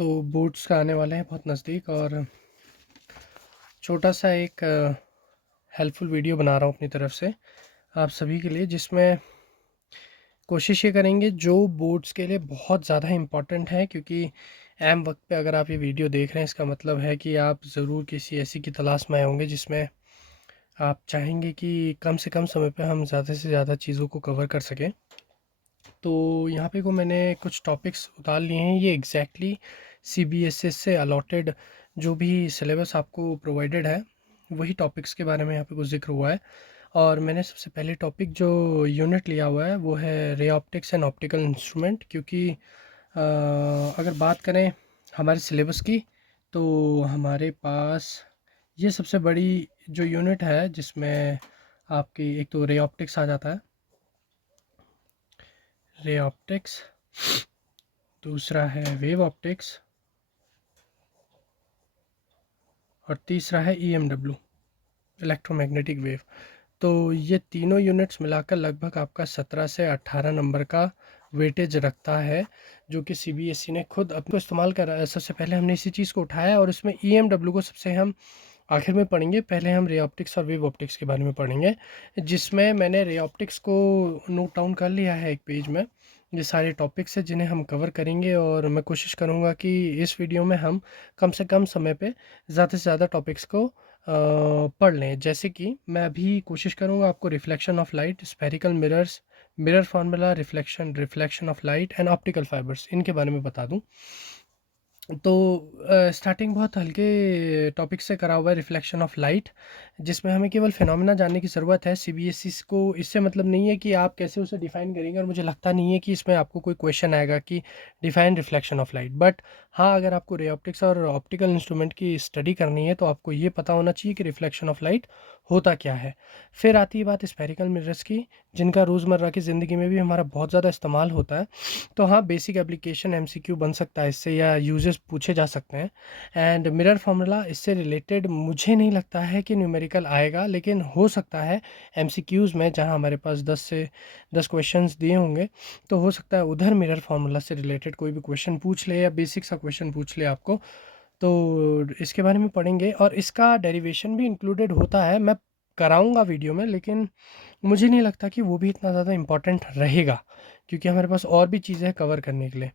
तो बोर्ड्स का आने वाले हैं बहुत नज़दीक और छोटा सा एक हेल्पफुल वीडियो बना रहा हूँ अपनी तरफ से आप सभी के लिए, जिसमें कोशिश ये करेंगे जो बोर्ड्स के लिए बहुत ज़्यादा इम्पॉर्टेंट है, क्योंकि ऐन वक्त पे अगर आप ये वीडियो देख रहे हैं इसका मतलब है कि आप ज़रूर किसी ऐसी की तलाश में आए होंगे जिसमें आप चाहेंगे कि कम से कम समय पे हम ज़्यादा से ज़्यादा चीज़ों को कवर कर सकें। तो यहाँ पे को मैंने कुछ टॉपिक्स उतार लिए हैं, ये एग्जैक्टली सीबीएसई से अलॉटेड जो भी सिलेबस आपको प्रोवाइडेड है वही टॉपिक्स के बारे में यहाँ पे कुछ जिक्र हुआ है। और मैंने सबसे पहले टॉपिक जो यूनिट लिया हुआ है वो है ray optics and optical instrument, क्योंकि अगर बात करें हमारे सिलेबस की तो हमारे पास ये सबसे बड़ी जो यूनिट है जिसमें आपकी एक तो रे ऑप्टिक्स आ जाता है, रे ऑप्टिक्स, दूसरा है वेव ऑप्टिक्स और तीसरा है ईएमडब्ल्यू, इलेक्ट्रोमैग्नेटिक वेव। तो ये तीनों यूनिट्स मिलाकर लगभग आपका 17 से 18 नंबर का वेटेज रखता है, जो कि सीबीएसई ने खुद अपने को इस्तेमाल करा है। सबसे पहले हमने इसी चीज़ को उठाया और इसमें ईएमडब्ल्यू को सबसे हम आखिर में पढ़ेंगे। पहले हम रे ऑप्टिक्स और वेव ऑप्टिक्स के बारे में पढ़ेंगे, जिसमें मैंने रे ऑप्टिक्स को नोट डाउन कर लिया है एक पेज में। ये सारे टॉपिक्स हैं जिन्हें हम कवर करेंगे और मैं कोशिश करूँगा कि इस वीडियो में हम कम से कम समय पे ज़्यादा से ज़्यादा टॉपिक्स को पढ़ लें। जैसे कि मैं अभी कोशिश करूँगा आपको reflection of light, spherical mirrors, mirror formula, reflection of light and optical fibres, इनके बारे में बता दूँ। तो स्टार्टिंग बहुत हल्के टॉपिक से करा हुआ है, रिफ्लेक्शन ऑफ लाइट, जिसमें हमें केवल फिनोमेना जानने की ज़रूरत है। सीबीएसई को इससे मतलब नहीं है कि आप कैसे उसे डिफ़ाइन करेंगे, और मुझे लगता नहीं है कि इसमें आपको कोई क्वेश्चन आएगा कि define reflection of light. But हाँ, अगर आपको रे ऑप्टिक्स और ऑप्टिकल इंस्ट्रूमेंट की स्टडी करनी है तो आपको ये पता होना चाहिए कि रिफ्लेक्शन ऑफ लाइट होता क्या है। फिर आती है बात स्फेरिकल मिरर्स की, जिनका रोज़मर्रा की ज़िंदगी में भी हमारा बहुत ज़्यादा इस्तेमाल होता है। तो हाँ, बेसिक एप्लीकेशन एमसीक्यू बन सकता है इससे, या यूजेस पूछे जा सकते हैं। एंड मिरर फार्मूला, इससे रिलेटेड मुझे नहीं लगता है कि न्यूमेरिकल आएगा, लेकिन हो सकता है एमसीक्यूज़ में जहाँ हमारे पास 10 से 10 क्वेश्चंस दिए होंगे, तो हो सकता है उधर मिरर फार्मूला से रिलेटेड कोई भी क्वेश्चन पूछ ले या बेसिक सा क्वेश्चन पूछ ले आपको। तो इसके बारे में पढ़ेंगे और इसका डेरिवेशन भी इंक्लूडेड होता है, मैं कराऊंगा वीडियो में, लेकिन मुझे नहीं लगता कि वो भी इतना ज़्यादा इम्पोर्टेंट रहेगा, क्योंकि हमारे पास और भी चीज़ें हैं कवर करने के लिए।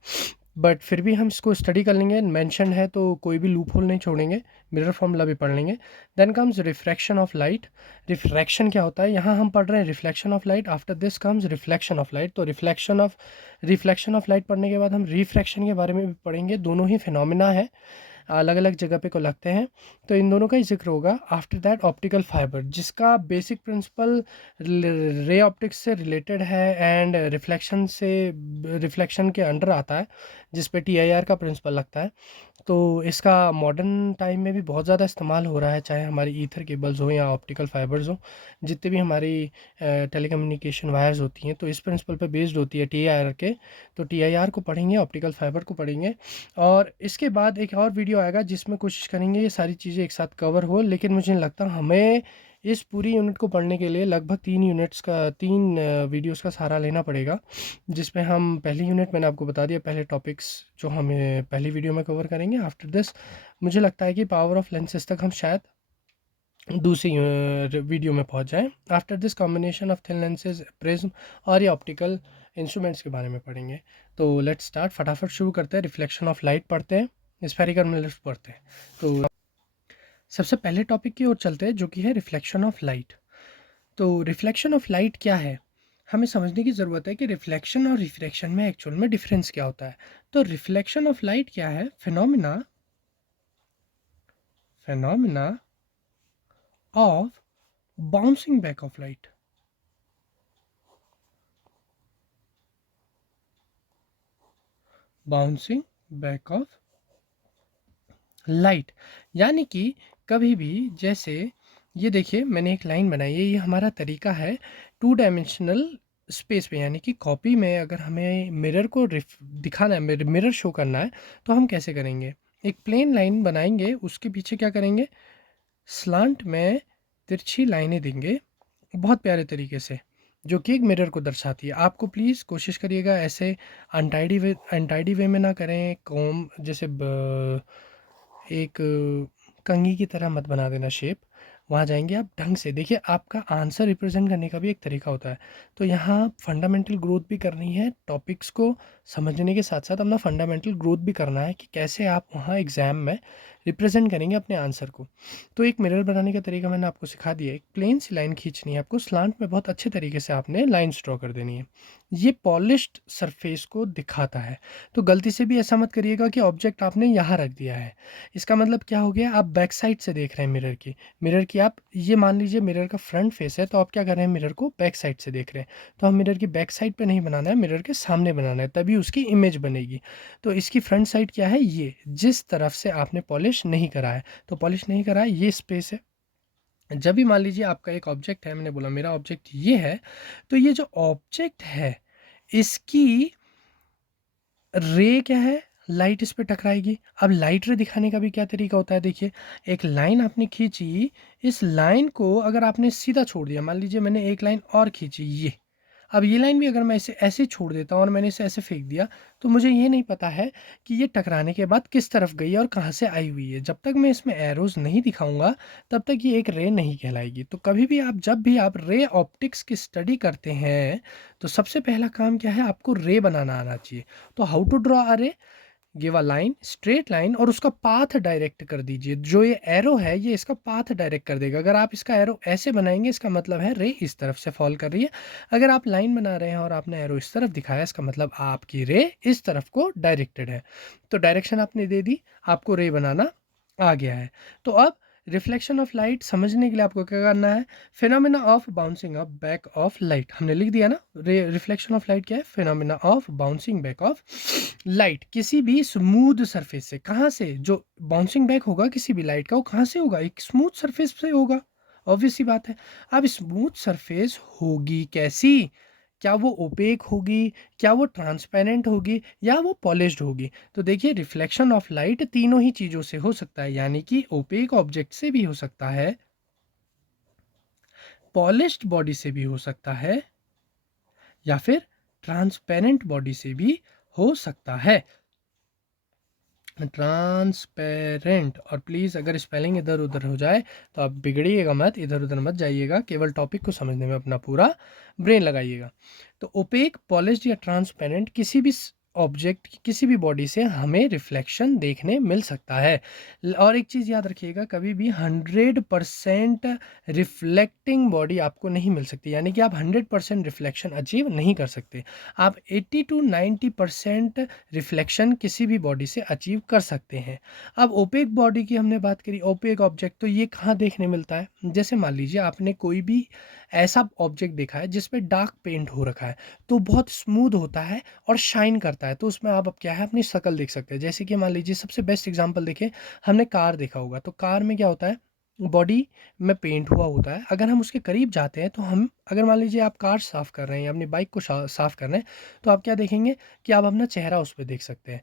बट फिर भी हम इसको स्टडी कर लेंगे, मेंशन है तो कोई भी लूप होल नहीं छोड़ेंगे, मिरर फॉर्मूला भी पढ़ लेंगे। Then comes refraction of light. Refraction क्या होता है, यहाँ हम पढ़ रहे हैं reflection of light, after this comes reflection of light. तो रिफ्लेक्शन ऑफ लाइट पढ़ने के बाद हम रिफ्रैक्शन के बारे में भी पढ़ेंगे। दोनों ही फिनोमिना है, अलग अलग जगह पे को लगते हैं, तो इन दोनों का ही जिक्र होगा। आफ्टर दैट ऑप्टिकल फाइबर, जिसका बेसिक प्रिंसिपल रे ऑप्टिक्स से रिलेटेड है एंड रिफ्लेक्शन के अंडर आता है, जिस पे टीआईआर का प्रिंसिपल लगता है। तो इसका मॉडर्न टाइम में भी बहुत ज़्यादा इस्तेमाल हो रहा है, चाहे हमारी ईथर केबल्स हो या ऑप्टिकल फाइबर्स हो, जितने भी हमारी टेलीकम्युनिकेशन वायर्स होती हैं तो इस प्रिंसिपल पे बेस्ड होती है टीआईआर के। तो टीआईआर को पढ़ेंगे, ऑप्टिकल फाइबर को पढ़ेंगे, और इसके बाद एक और वीडियो आएगा जिसमें कोशिश करेंगे ये सारी चीज़ें एक साथ कवर हो। लेकिन मुझे नहीं लगता हमें इस पूरी यूनिट को पढ़ने के लिए लगभग 3 वीडियोस का सहारा लेना पड़ेगा, जिसमें हम पहली यूनिट मैंने आपको बता दिया, पहले टॉपिक्स जो हमें पहली वीडियो में कवर करेंगे। आफ्टर दिस मुझे लगता है कि पावर ऑफ लेंसेज तक हम शायद दूसरी वीडियो में पहुंच जाएं। After this combination of thin lenses, prism और ये ऑप्टिकल इंस्ट्रूमेंट्स के बारे में पढ़ेंगे। तो लेट्स स्टार्ट, फटाफट शुरू करते हैं। रिफ्लेक्शन ऑफ लाइट पढ़ते हैं, स्फेरिकल मिरर्स पढ़ते हैं। तो सबसे पहले टॉपिक की ओर चलते हैं, जो कि है रिफ्लेक्शन ऑफ लाइट। तो रिफ्लेक्शन ऑफ लाइट क्या है, हमें समझने की ज़रूरत है कि रिफ्लेक्शन और रिफ्रैक्शन में एक्चुअल में डिफरेंस क्या होता है। तो रिफ्लेक्शन ऑफ लाइट क्या है, phenomena phenomena of bouncing back of light. Bouncing back of light, यानी कि कभी भी, जैसे ये देखिए मैंने एक लाइन बनाई है, ये हमारा तरीका है 2 डायमेंशनल स्पेस पे, यानी कि कॉपी में अगर हमें मिरर को दिखाना है, मिरर शो करना है, तो हम कैसे करेंगे, एक प्लेन लाइन बनाएंगे, उसके पीछे क्या करेंगे, स्लांट में तिरछी लाइनें देंगे बहुत प्यारे तरीके से, जो कि एक मिरर को दर्शाती है। आपको प्लीज़ कोशिश करिएगा ऐसे अनटाइडी वे में ना करें, कॉम जैसे एक कंघी की तरह मत बना देना शेप। वहाँ जाएंगे आप ढंग से, देखिए आपका आंसर रिप्रेजेंट करने का भी एक तरीका होता है। तो यहाँ फंडामेंटल ग्रोथ भी करनी है, टॉपिक्स को समझने के साथ साथ अपना फंडामेंटल ग्रोथ भी करना है कि कैसे आप वहाँ एग्ज़ाम में रिप्रेजेंट करेंगे अपने आंसर को। तो एक मिरर बनाने का तरीका मैंने आपको सिखा दिया। एक प्लेन सी लाइन खींचनी है आपको, स्लांट में बहुत अच्छे तरीके से आपने लाइन्स ड्रॉ कर देनी है। ये पॉलिश्ड सरफेस को दिखाता है। तो गलती से भी ऐसा मत करिएगा कि ऑब्जेक्ट आपने यहाँ रख दिया है। इसका मतलब क्या हो गया, आप बैक साइड से देख रहे हैं मिरर की आप ये मान लीजिए मिरर का फ्रंट फेस है, तो आप क्या कर रहे हैं, मिरर को बैक साइड से देख रहे हैं। तो हम मिरर की बैक साइड पे नहीं बनाना है, मिरर के सामने बनाना है, तभी उसकी इमेज बनेगी। तो इसकी फ्रंट साइड क्या है, ये जिस तरफ से आपने पॉलिश नहीं करा है, तो पॉलिश नहीं करा है ये स्पेस है। जब भी मान लीजिए आपका एक ऑब्जेक्ट है, मैंने बोला मेरा ऑब्जेक्ट ये है, तो ये जो ऑब्जेक्ट है इसकी रे क्या है, लाइट इस पे टकराएगी। अब लाइट रे दिखाने का भी क्या तरीका होता है, देखिए एक लाइन आपने खींची, इस लाइन को अगर आपने सीधा छोड़ दिया, मान लीजिए मैंने एक लाइन और खींची ये, अब ये लाइन भी अगर मैं इसे ऐसे ही छोड़ देता हूँ और मैंने इसे ऐसे फेंक दिया, तो मुझे ये नहीं पता है कि ये टकराने के बाद किस तरफ गई है और कहाँ से आई हुई है। जब तक मैं इसमें एरोज नहीं दिखाऊंगा तब तक ये एक रे नहीं कहलाएगी। तो कभी भी आप जब भी आप रे ऑप्टिक्स की स्टडी करते हैं, तो सबसे पहला काम क्या है, आपको रे बनाना आना चाहिए। तो हाउ टू ड्रॉ अ रे, give a line, straight line, और उसका पाथ डायरेक्ट कर दीजिए। जो ये एरो है ये इसका पाथ डायरेक्ट कर देगा। अगर आप इसका एरो ऐसे बनाएंगे इसका मतलब है रे इस तरफ से फॉल कर रही है। अगर आप लाइन बना रहे हैं और आपने एरो इस तरफ दिखाया, इसका मतलब आपकी रे इस तरफ को डायरेक्टेड है। तो डायरेक्शन आपने दे दी, आपको रे बनाना आ गया है। तो अब रिफ्लेक्शन ऑफ लाइट समझने के लिए आपको क्या करना है, phenomena of bouncing up back of light, हमने लिख दिया ना। रिफ्लेक्शन ऑफ लाइट क्या है, phenomena of bouncing back of light. किसी भी स्मूथ सरफेस से, कहाँ से, जो बाउंसिंग बैक होगा किसी भी लाइट का, वो कहाँ से होगा, एक स्मूथ सरफेस से होगा। ऑब्वियस सी बात है। अब स्मूथ सरफेस होगी कैसी, क्या वो ओपेक होगी, क्या वो ट्रांसपेरेंट होगी, या वो पॉलिश्ड होगी। तो देखिए रिफ्लेक्शन ऑफ लाइट तीनों ही चीज़ों से हो सकता है, यानी कि ओपेक ऑब्जेक्ट से भी हो सकता है, पॉलिश्ड बॉडी से भी हो सकता है, या फिर ट्रांसपेरेंट बॉडी से भी हो सकता है। ट्रांसपेरेंट, और प्लीज़ अगर स्पेलिंग इधर उधर हो जाए तो आप बिगड़िएगा मत, इधर उधर मत जाइएगा, केवल टॉपिक को समझने में अपना पूरा ब्रेन लगाइएगा। तो ओपेक, पॉलिश्ड या ट्रांसपेरेंट किसी भी ऑब्जेक्ट की किसी भी बॉडी से हमें रिफ्लेक्शन देखने मिल सकता है। और एक चीज़ याद रखिएगा, कभी भी 100% रिफ्लेक्टिंग बॉडी आपको नहीं मिल सकती, यानी कि आप 100% रिफ्लेक्शन अचीव नहीं कर सकते। आप 80 to 90% रिफ्लेक्शन किसी भी बॉडी से अचीव कर सकते हैं। अब ओपेक बॉडी की हमने बात करी, ओपेक ऑब्जेक्ट, तो ये कहाँ देखने मिलता है, जैसे मान लीजिए आपने कोई भी ऐसा ऑब्जेक्ट देखा है जिसमें डार्क पेंट हो रखा है, तो बहुत स्मूथ होता है और शाइन करता है, तो उसमें आप अब क्या है अपनी शक्ल देख सकते हैं। जैसे कि मान लीजिए सबसे बेस्ट एग्जांपल देखिए, हमने कार देखा होगा, तो कार में क्या होता है, बॉडी में पेंट हुआ होता है। अगर हम उसके करीब जाते हैं तो हम, अगर मान लीजिए आप कार साफ़ कर रहे हैं या अपनी बाइक को साफ़ कर रहे हैं, तो आप क्या देखेंगे कि आप अपना चेहरा उस पे देख सकते हैं।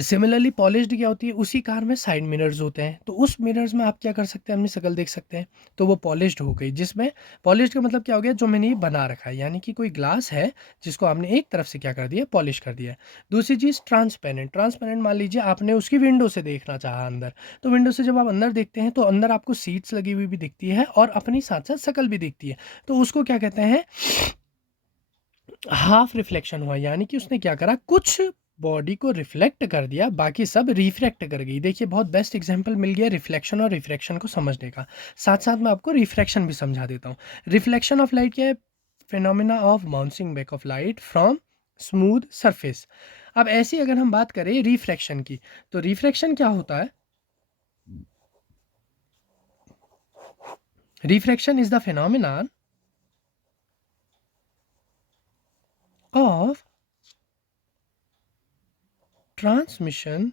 सिमिलरली पॉलिश्ड क्या होती है, उसी कार में साइड मिरर्स होते हैं, तो उस मिरर्स में आप क्या कर सकते हैं, अपनी शक्ल देख सकते हैं। तो वो पॉलिश्ड हो गई, जिसमें पॉलिश्ड का मतलब क्या हो गया, जो मैंने ये बना रखा है, यानी कि कोई ग्लास है जिसको आपने एक तरफ से क्या कर दिया, पॉलिश कर दिया है। दूसरी चीज़ ट्रांसपेरेंट, ट्रांसपेरेंट मान लीजिए आपने उसकी विंडो से देखना चाहा अंदर, तो विंडो से जब आप अंदर देखते हैं तो अंदर आपको सीट्स लगी हुई भी दिखती है और अपनी साथ साथ शक्ल भी दिखती है। तो उसको क्या कहते हैं, हाफ रिफ्लेक्शन हुआ, यानी कि उसने क्या करा, कुछ बॉडी को रिफ्लेक्ट कर दिया, बाकी सब रिफ्रैक्ट कर गई। देखिए बहुत बेस्ट एग्जांपल मिल गया रिफ्लेक्शन और रिफ्रैक्शन को समझने का। साथ साथ मैं आपको रिफ्रैक्शन भी समझा देता हूँ। रिफ्लेक्शन ऑफ लाइट क्या है, phenomena of bouncing back of light from smooth surface. अब ऐसी अगर हम बात करें रिफ्रैक्शन की, तो रिफ्रैक्शन क्या होता है, refraction is the phenomena of transmission,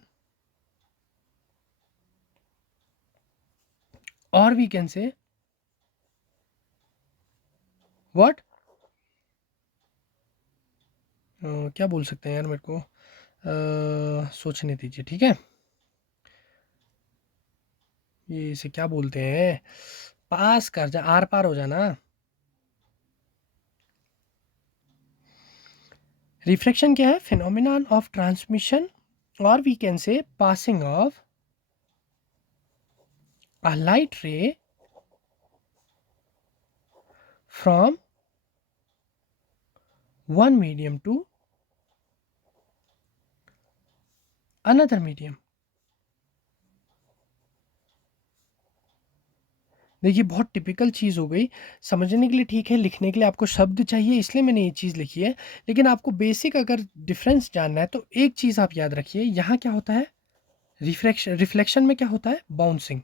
और वी कैन से व्हाट, क्या बोल सकते हैं यार, मेरे को सोचने दीजिए, ठीक है। ये इसे क्या बोलते हैं, पास कर जा, आर पार हो जाना। रिफ्रैक्शन क्या है? फिनोमिनन ऑफ ट्रांसमिशन और we can say passing of a light ray from one medium to another medium। देखिए बहुत टिपिकल चीज़ हो गई, समझने के लिए ठीक है, लिखने के लिए आपको शब्द चाहिए इसलिए मैंने ये चीज़ लिखी है, लेकिन आपको बेसिक अगर डिफरेंस जानना है तो एक चीज़ आप याद रखिए, यहाँ क्या होता है? रिफ्लेक्शन में क्या होता है? बाउंसिंग।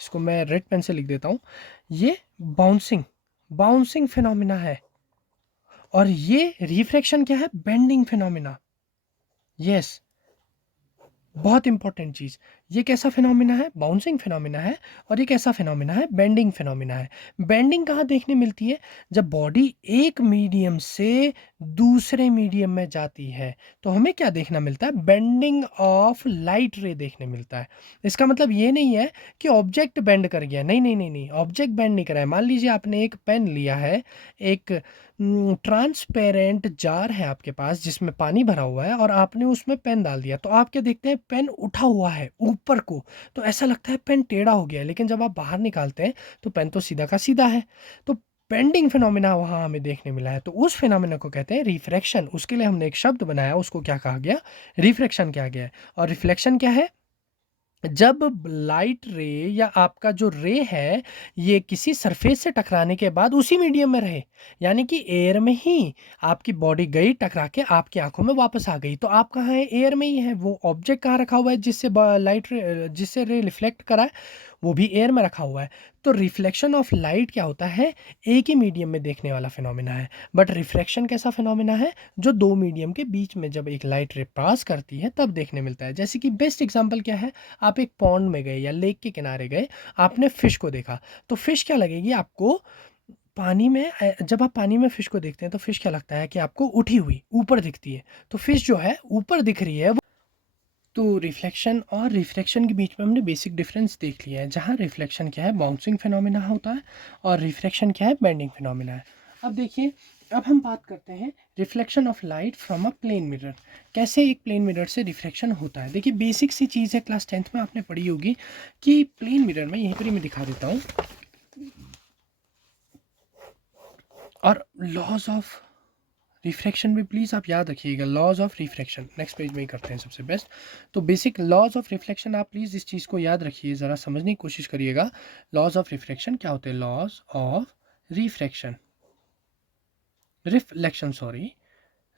इसको मैं रेड पेन से लिख देता हूँ। ये बाउंसिंग बाउंसिंग फिनोमिना है, और ये रिफ्रैक्शन क्या है? Bending phenomena. यस, बहुत इंपॉर्टेंट चीज़। ये कैसा फिनोमिना है? बाउंसिंग फिनोमिना है, और ये कैसा फिनोमिना है? बेंडिंग फिनोमिना है। बेंडिंग कहाँ देखने मिलती है? जब बॉडी एक मीडियम से दूसरे मीडियम में जाती है तो हमें क्या देखना मिलता है? बेंडिंग ऑफ लाइट रे देखने मिलता है। इसका मतलब ये नहीं है कि ऑब्जेक्ट बेंड कर गया, नहीं नहीं नहीं नहीं, ऑब्जेक्ट बेंड नहीं करा है। मान लीजिए आपने एक पेन लिया है, एक ट्रांसपेरेंट जार है आपके पास जिसमें पानी भरा हुआ है, और आपने उसमें पेन डाल दिया, तो आप क्या देखते हैं? पेन उठा हुआ है ऊपर को, तो ऐसा लगता है पेन टेढ़ा हो गया है, लेकिन जब आप बाहर निकालते हैं तो पेन तो सीधा का सीधा है। तो बेंडिंग फिनोमिना वहाँ हमें देखने मिला है, तो उस फिनोमिना को कहते हैं रिफ्रैक्शन। उसके लिए हमने एक शब्द बनाया, उसको क्या कहा गया? रिफ्रैक्शन कहा गया है। और रिफ्लेक्शन क्या है? जब लाइट रे या आपका जो रे है, ये किसी सरफेस से टकराने के बाद उसी मीडियम में रहे, यानी कि एयर में ही आपकी बॉडी गई, टकरा के आपकी आंखों में वापस आ गई, तो आप कहाँ है? एयर में ही है। वो ऑब्जेक्ट कहाँ रखा हुआ है जिससे लाइट रे, जिससे रे रिफ्लेक्ट करा है? वो भी एयर में रखा हुआ है। तो रिफ्लेक्शन ऑफ लाइट क्या होता है? एक ही मीडियम में देखने वाला फिनोमिना है। बट रिफ्रैक्शन कैसा फिनोमिना है? जो दो मीडियम के बीच में जब एक लाइट रे पास करती है तब देखने मिलता है। जैसे कि बेस्ट एग्जांपल क्या है? आप एक पॉन्ड में गए या लेक के किनारे गए, आपने फिश को देखा, तो फिश क्या लगेगी आपको? पानी में जब आप पानी में फिश को देखते हैं तो फिश क्या लगता है कि आपको? उठी हुई ऊपर दिखती है। तो फिश जो है ऊपर दिख रही है। तो रिफ्लेक्शन और रिफ्रैक्शन के बीच में हमने बेसिक डिफरेंस देख लिया है, जहाँ रिफ्लेक्शन क्या है? बाउंसिंग फिनोमिना होता है, और रिफ्रैक्शन क्या है? बेंडिंग फिनोमिना है। अब देखिए, अब हम बात करते हैं reflection of light from a plane mirror. कैसे एक प्लेन मिरर से रिफ्लेक्शन होता है? देखिए बेसिक सी चीज़ है, क्लास 10th में आपने पढ़ी होगी कि प्लेन मिरर में, यहीं पर ही मैं दिखा देता हूँ, और लॉज ऑफ रिफ्रैक्शन भी प्लीज़ आप याद रखिएगा। Laws of refraction next page में ही करते हैं सबसे बेस्ट। तो बेसिक लॉज ऑफ रिफ्लेक्शन, आप प्लीज़ इस चीज़ को याद रखिए, ज़रा समझने की कोशिश करिएगा। लॉज ऑफ रिफ्लेक्शन क्या होते हैं? Laws of refraction, reflection sorry,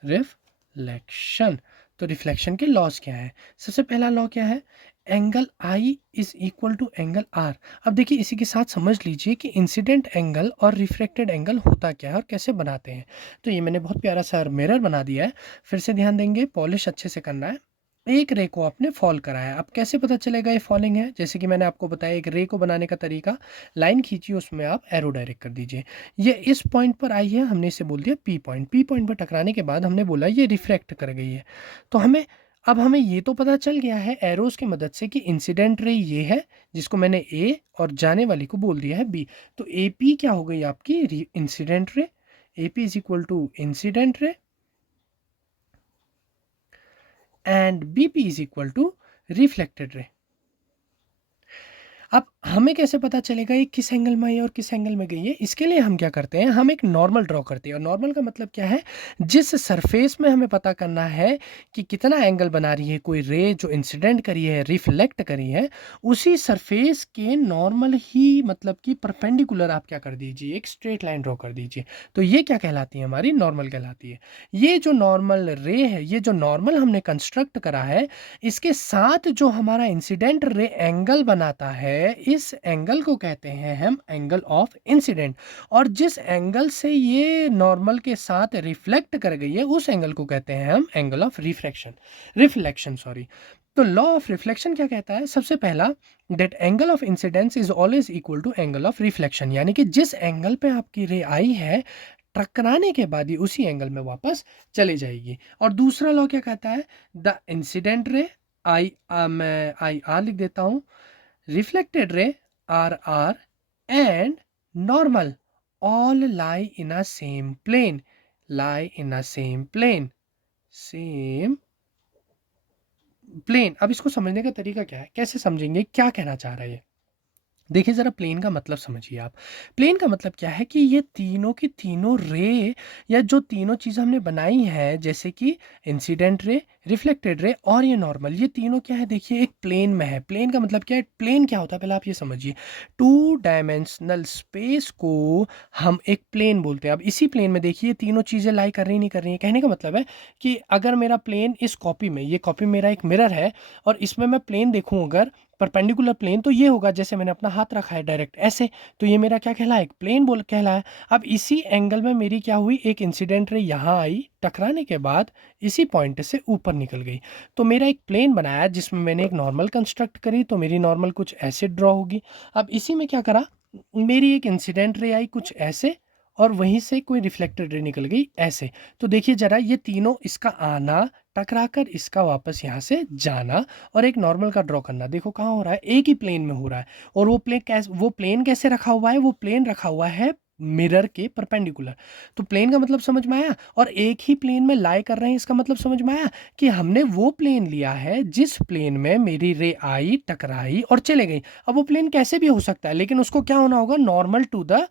reflection. तो रिफ्लेक्शन के लॉज क्या है? सबसे पहला लॉ क्या है? Angle i is equal to angle r. अब देखिए इसी के साथ समझ लीजिए कि इंसिडेंट एंगल और रिफ्लेक्टेड एंगल होता क्या है और कैसे बनाते हैं। तो ये मैंने बहुत प्यारा सा मिरर बना दिया है। फिर से ध्यान देंगे, पॉलिश अच्छे से करना है। एक रे को आपने फॉल कराया, अब कैसे पता चलेगा ये फॉलिंग है? जैसे कि मैंने आपको बताया, एक रे को बनाने का तरीका, लाइन खींचिए, उसमें आप एरो डायरेक्ट कर दीजिए। ये इस पॉइंट पर आई है, हमने इसे बोल दिया पी पॉइंट। पी पॉइंट पर टकराने के बाद हमने बोला ये रिफ्रैक्ट कर गई है। तो हमें ये तो पता चल गया है एरोस की मदद से कि इंसिडेंट रे ये है, जिसको मैंने ए, और जाने वाली को बोल दिया है बी। तो ए पी क्या हो गई आपकी? Incident ray. A P is equal to incident ray, and B P is equal to reflected ray. अब हमें कैसे पता चलेगा ये किस एंगल में आई है और किस एंगल में गई है? इसके लिए हम क्या करते हैं? हम एक नॉर्मल ड्रॉ करते हैं। और नॉर्मल का मतलब क्या है? जिस सरफेस में हमें पता करना है कि कितना एंगल बना रही है कोई रे, जो इंसिडेंट करी है, रिफ्लेक्ट करी है, उसी सरफेस के नॉर्मल ही, मतलब कि परपेंडिकुलर आप क्या कर दीजिए? एक स्ट्रेट लाइन ड्रॉ कर दीजिए। तो ये क्या कहलाती है? हमारी नॉर्मल कहलाती है। ये जो नॉर्मल रे है, ये जो नॉर्मल हमने कंस्ट्रक्ट करा है, इसके साथ जो हमारा इंसिडेंट रे एंगल बनाता है, इस एंगल को कहते हैं हम एंगल ऑफ इंसिडेंट। और जिस एंगल से ये नॉर्मल के साथ रिफ्लेक्ट कर गई है, उस एंगल को कहते हैं हम एंगल ऑफ रिफ्लेक्शन सॉरी। तो लॉ ऑफ रिफ्लेक्शन क्या कहता है? सबसे पहला, that angle of incidence is always equal to angle of reflection, यानी कि जिस एंगल पे आपकी रे आई है, टकराने के बाद ही उसी एंगल में वापस चली जाएगी। और दूसरा लॉ क्या कहता है? द इंसिडेंट रे, मैं आई आर लिख देता हूं, reflected ray, r r, and normal, all lie in a same plane, lie in a same plane, same plane. अब इसको समझने का तरीका क्या है, कैसे समझेंगे, क्या कहना चाह रहा है ये? देखिए ज़रा प्लेन का मतलब समझिए आप। प्लेन का मतलब क्या है कि ये तीनों की तीनों रे या जो तीनों चीज़ें हमने बनाई हैं जैसे कि इंसिडेंट रे, रिफ्लेक्टेड रे और ये नॉर्मल, ये तीनों क्या है देखिए एक प्लेन में है। प्लेन का मतलब क्या है? प्लेन क्या होता है पहले आप ये समझिए। टू डायमेंशनल स्पेस को हम एक प्लेन बोलते हैं। अब इसी प्लेन में देखिए ये तीनों चीज़ें लाई कर रही नहीं कर रही हैं। कहने का मतलब है कि अगर मेरा प्लेन इस कॉपी में, ये कॉपी मेरा एक मिरर है और इसमें मैं प्लेन देखूँ अगर परपेंडिकुलर प्लेन, तो ये होगा जैसे मैंने अपना हाथ रखा है डायरेक्ट ऐसे, तो ये मेरा क्या कहलाया? एक प्लेन बोल कहलाया। अब इसी एंगल में मेरी क्या हुई, एक इंसिडेंट रे यहाँ आई, टकराने के बाद इसी पॉइंट से ऊपर निकल गई, तो मेरा एक प्लेन बनाया जिसमें मैंने एक नॉर्मल कंस्ट्रक्ट करी, तो मेरी नॉर्मल कुछ ऐसे ड्रॉ होगी। अब इसी में क्या करा, मेरी एक इंसिडेंट रे आई कुछ ऐसे और वहीं से कोई रिफ्लेक्टेड रे निकल गई ऐसे। तो देखिए जरा ये तीनों, इसका आना टकराकर इसका वापस यहाँ से जाना और एक नॉर्मल का ड्रॉ करना, देखो कहाँ हो रहा है, एक ही प्लेन में हो रहा है। और वो प्लेन कैसे रखा हुआ है? वो प्लेन रखा हुआ है मिरर के परपेंडिकुलर। तो प्लेन का मतलब समझ में आया, और एक ही प्लेन में लाई कर रहे हैं इसका मतलब समझ में आया कि हमने वो प्लेन लिया है जिस प्लेन में मेरी रे आई, टकराई और चले गई। अब वो प्लेन कैसे भी हो सकता है, लेकिन उसको क्या होना होगा, नॉर्मल टू द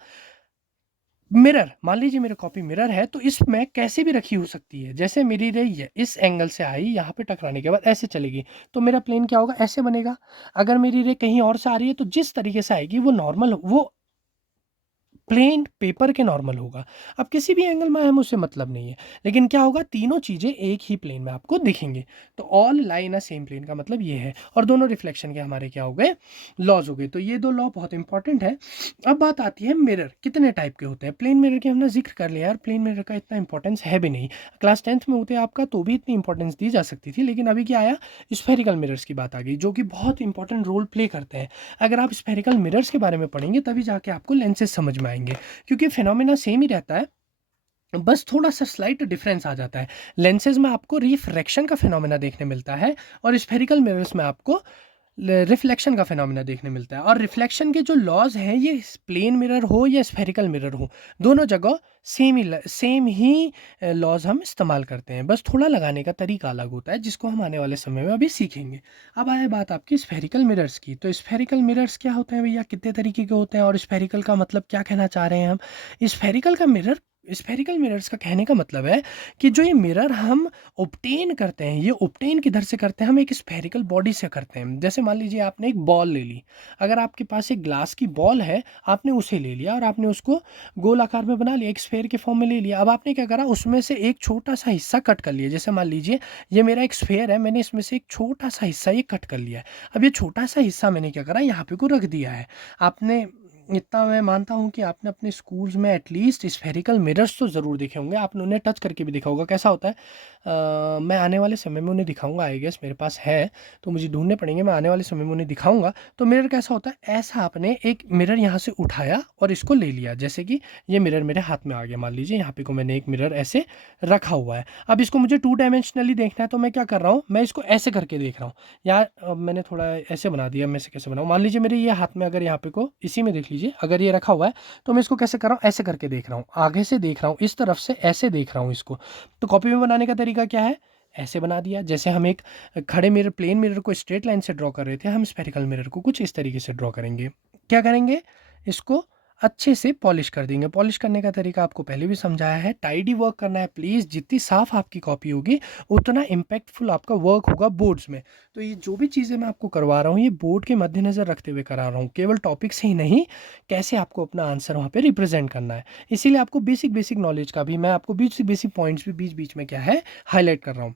मिरर। मान लीजिए मेरा कॉपी मिरर है, तो इसमें कैसे भी रखी हो सकती है। जैसे मेरी रे ये इस एंगल से आई, यहाँ पे टकराने के बाद ऐसे चलेगी, तो मेरा प्लेन क्या होगा, ऐसे बनेगा। अगर मेरी रे कहीं और से आ रही है तो जिस तरीके से आएगी वो नॉर्मल, वो प्लेन पेपर के नॉर्मल होगा। अब किसी भी एंगल में हम उससे मतलब नहीं है, लेकिन क्या होगा, तीनों चीज़ें एक ही प्लेन में आपको दिखेंगी। तो all lie in a same plane का मतलब ये है, और दोनों रिफ्लेक्शन के हमारे क्या हो गए, लॉज हो गए। तो ये दो लॉ बहुत इंपॉर्टेंट है। अब बात आती है मिरर कितने टाइप के होते हैं। प्लेन मिरर के हमने जिक्र कर लिया यार, प्लेन मिरर का इतना इंपॉर्टेंस है भी नहीं। क्लास 10th में होते आपका तो भी इतनी इंपॉर्टेंस दी जा सकती थी, लेकिन अभी क्या आया, स्फेरिकल मिरर्स की बात आ गई, जो कि बहुत इंपॉर्टेंट रोल प्ले करते हैं। अगर आप स्फेरिकल मिरर्स के बारे में पढ़ेंगे तभी जाके आपको लेंसेज समझ में आएंगे, क्योंकि फिनोमेना सेम ही रहता है, बस थोड़ा सा स्लाइट डिफरेंस आ जाता है। लेंसेज में आपको रिफ्रैक्शन का फिनोमेना देखने मिलता है और स्फेरिकल मिरर्स में आपको रिफ्लेक्शन का फिनोमेना देखने मिलता है। और रिफ्लेक्शन के जो लॉज हैं, ये प्लेन मिरर हो या स्फेरिकल मिरर हो, दोनों जगह सेम ही लॉज हम इस्तेमाल करते हैं, बस थोड़ा लगाने का तरीका अलग होता है, जिसको हम आने वाले समय में अभी सीखेंगे। अब आए बात आपकी स्फेरिकल मिरर्स की, तो स्फेरिकल मिरर्स क्या होते हैं भैया, कितने तरीके के होते हैं, और स्फेरिकल का मतलब क्या कहना चाह रहे हैं हम। स्फेरिकल का मिरर, स्फेरिकल मिरर्स का कहने का मतलब है कि जो ये मिरर हम ऑब्टेन करते हैं, ये ऑब्टेन किधर से करते हैं, हम एक स्फेरिकल बॉडी से करते हैं। जैसे मान लीजिए आपने एक बॉल ले ली, अगर आपके पास एक ग्लास की बॉल है, आपने उसे ले लिया और आपने उसको गोल आकार में बना लिया, एक स्फेयर के फॉर्म में ले लिया। अब आपने क्या करा, उसमें से एक छोटा सा हिस्सा कट कर लिया। जैसे मान लीजिए ये मेरा एक स्फेयर है, मैंने इसमें से एक छोटा सा हिस्सा ये कट कर लिया है। अब ये छोटा सा हिस्सा मैंने क्या करा, यहाँ पे को रख दिया है। आपने, इतना मैं मानता हूँ कि आपने अपने स्कूल्स में एटलीस्ट स्फेरिकल मिरर्स तो ज़रूर देखे होंगे, आपने उन्हें टच करके भी देखा होगा कैसा होता है। मैं आने वाले समय में उन्हें दिखाऊंगा, आई गेस मेरे पास है तो मुझे ढूंढने पड़ेंगे, मैं आने वाले समय में उन्हें दिखाऊंगा। तो मिरर कैसा होता है, ऐसा आपने एक मिरर यहाँ से उठाया और इसको ले लिया, जैसे कि ये मिरर मेरे हाथ में आ गया, मान लीजिए यहाँ पे को मैंने एक मिरर ऐसे रखा हुआ है। अब इसको मुझे टू डायमेंशनली देखना है, तो मैं क्या कर रहा हूँ, मैं इसको ऐसे करके देख रहा हूँ। यार अब मैंने थोड़ा ऐसे बना दिया, मैं इसे कैसे बनाऊँ, मान लीजिए मेरे ये हाथ में, अगर यहाँ पे को इसी में देख लीजिए, अगर ये रखा हुआ है तो मैं इसको कैसे कर रहा हूँ, ऐसे करके देख रहा हूँ, आगे से देख रहा हूँ, इस तरफ से ऐसे देख रहा हूँ इसको। तो कॉपी में बनाने का तरीका क्या है, ऐसे बना दिया। जैसे हम एक खड़े मिरर, प्लेन मिरर को स्ट्रेट लाइन से ड्रॉ कर रहे थे, हम स्फेरिकल मिरर को कुछ इस तरीके से ड्रॉ करेंगे। क्या करेंगे, इसको अच्छे से पॉलिश कर देंगे। पॉलिश करने का तरीका आपको पहले भी समझाया है, टाइडी वर्क करना है प्लीज़। जितनी साफ़ आपकी कॉपी होगी उतना इम्पैक्टफुल आपका वर्क होगा बोर्ड्स में। तो ये जो भी चीज़ें मैं आपको करवा रहा हूँ, ये बोर्ड के मद्देनज़र रखते हुए करा रहा हूँ, केवल टॉपिक से ही नहीं, कैसे आपको अपना आंसर वहाँ पे रिप्रेजेंट करना है। इसीलिए आपको बेसिक बेसिक नॉलेज का भी मैं आपको बेसिक बेसिक पॉइंट्स भी बीच बीच में क्या है, हाईलाइट कर रहा हूँ।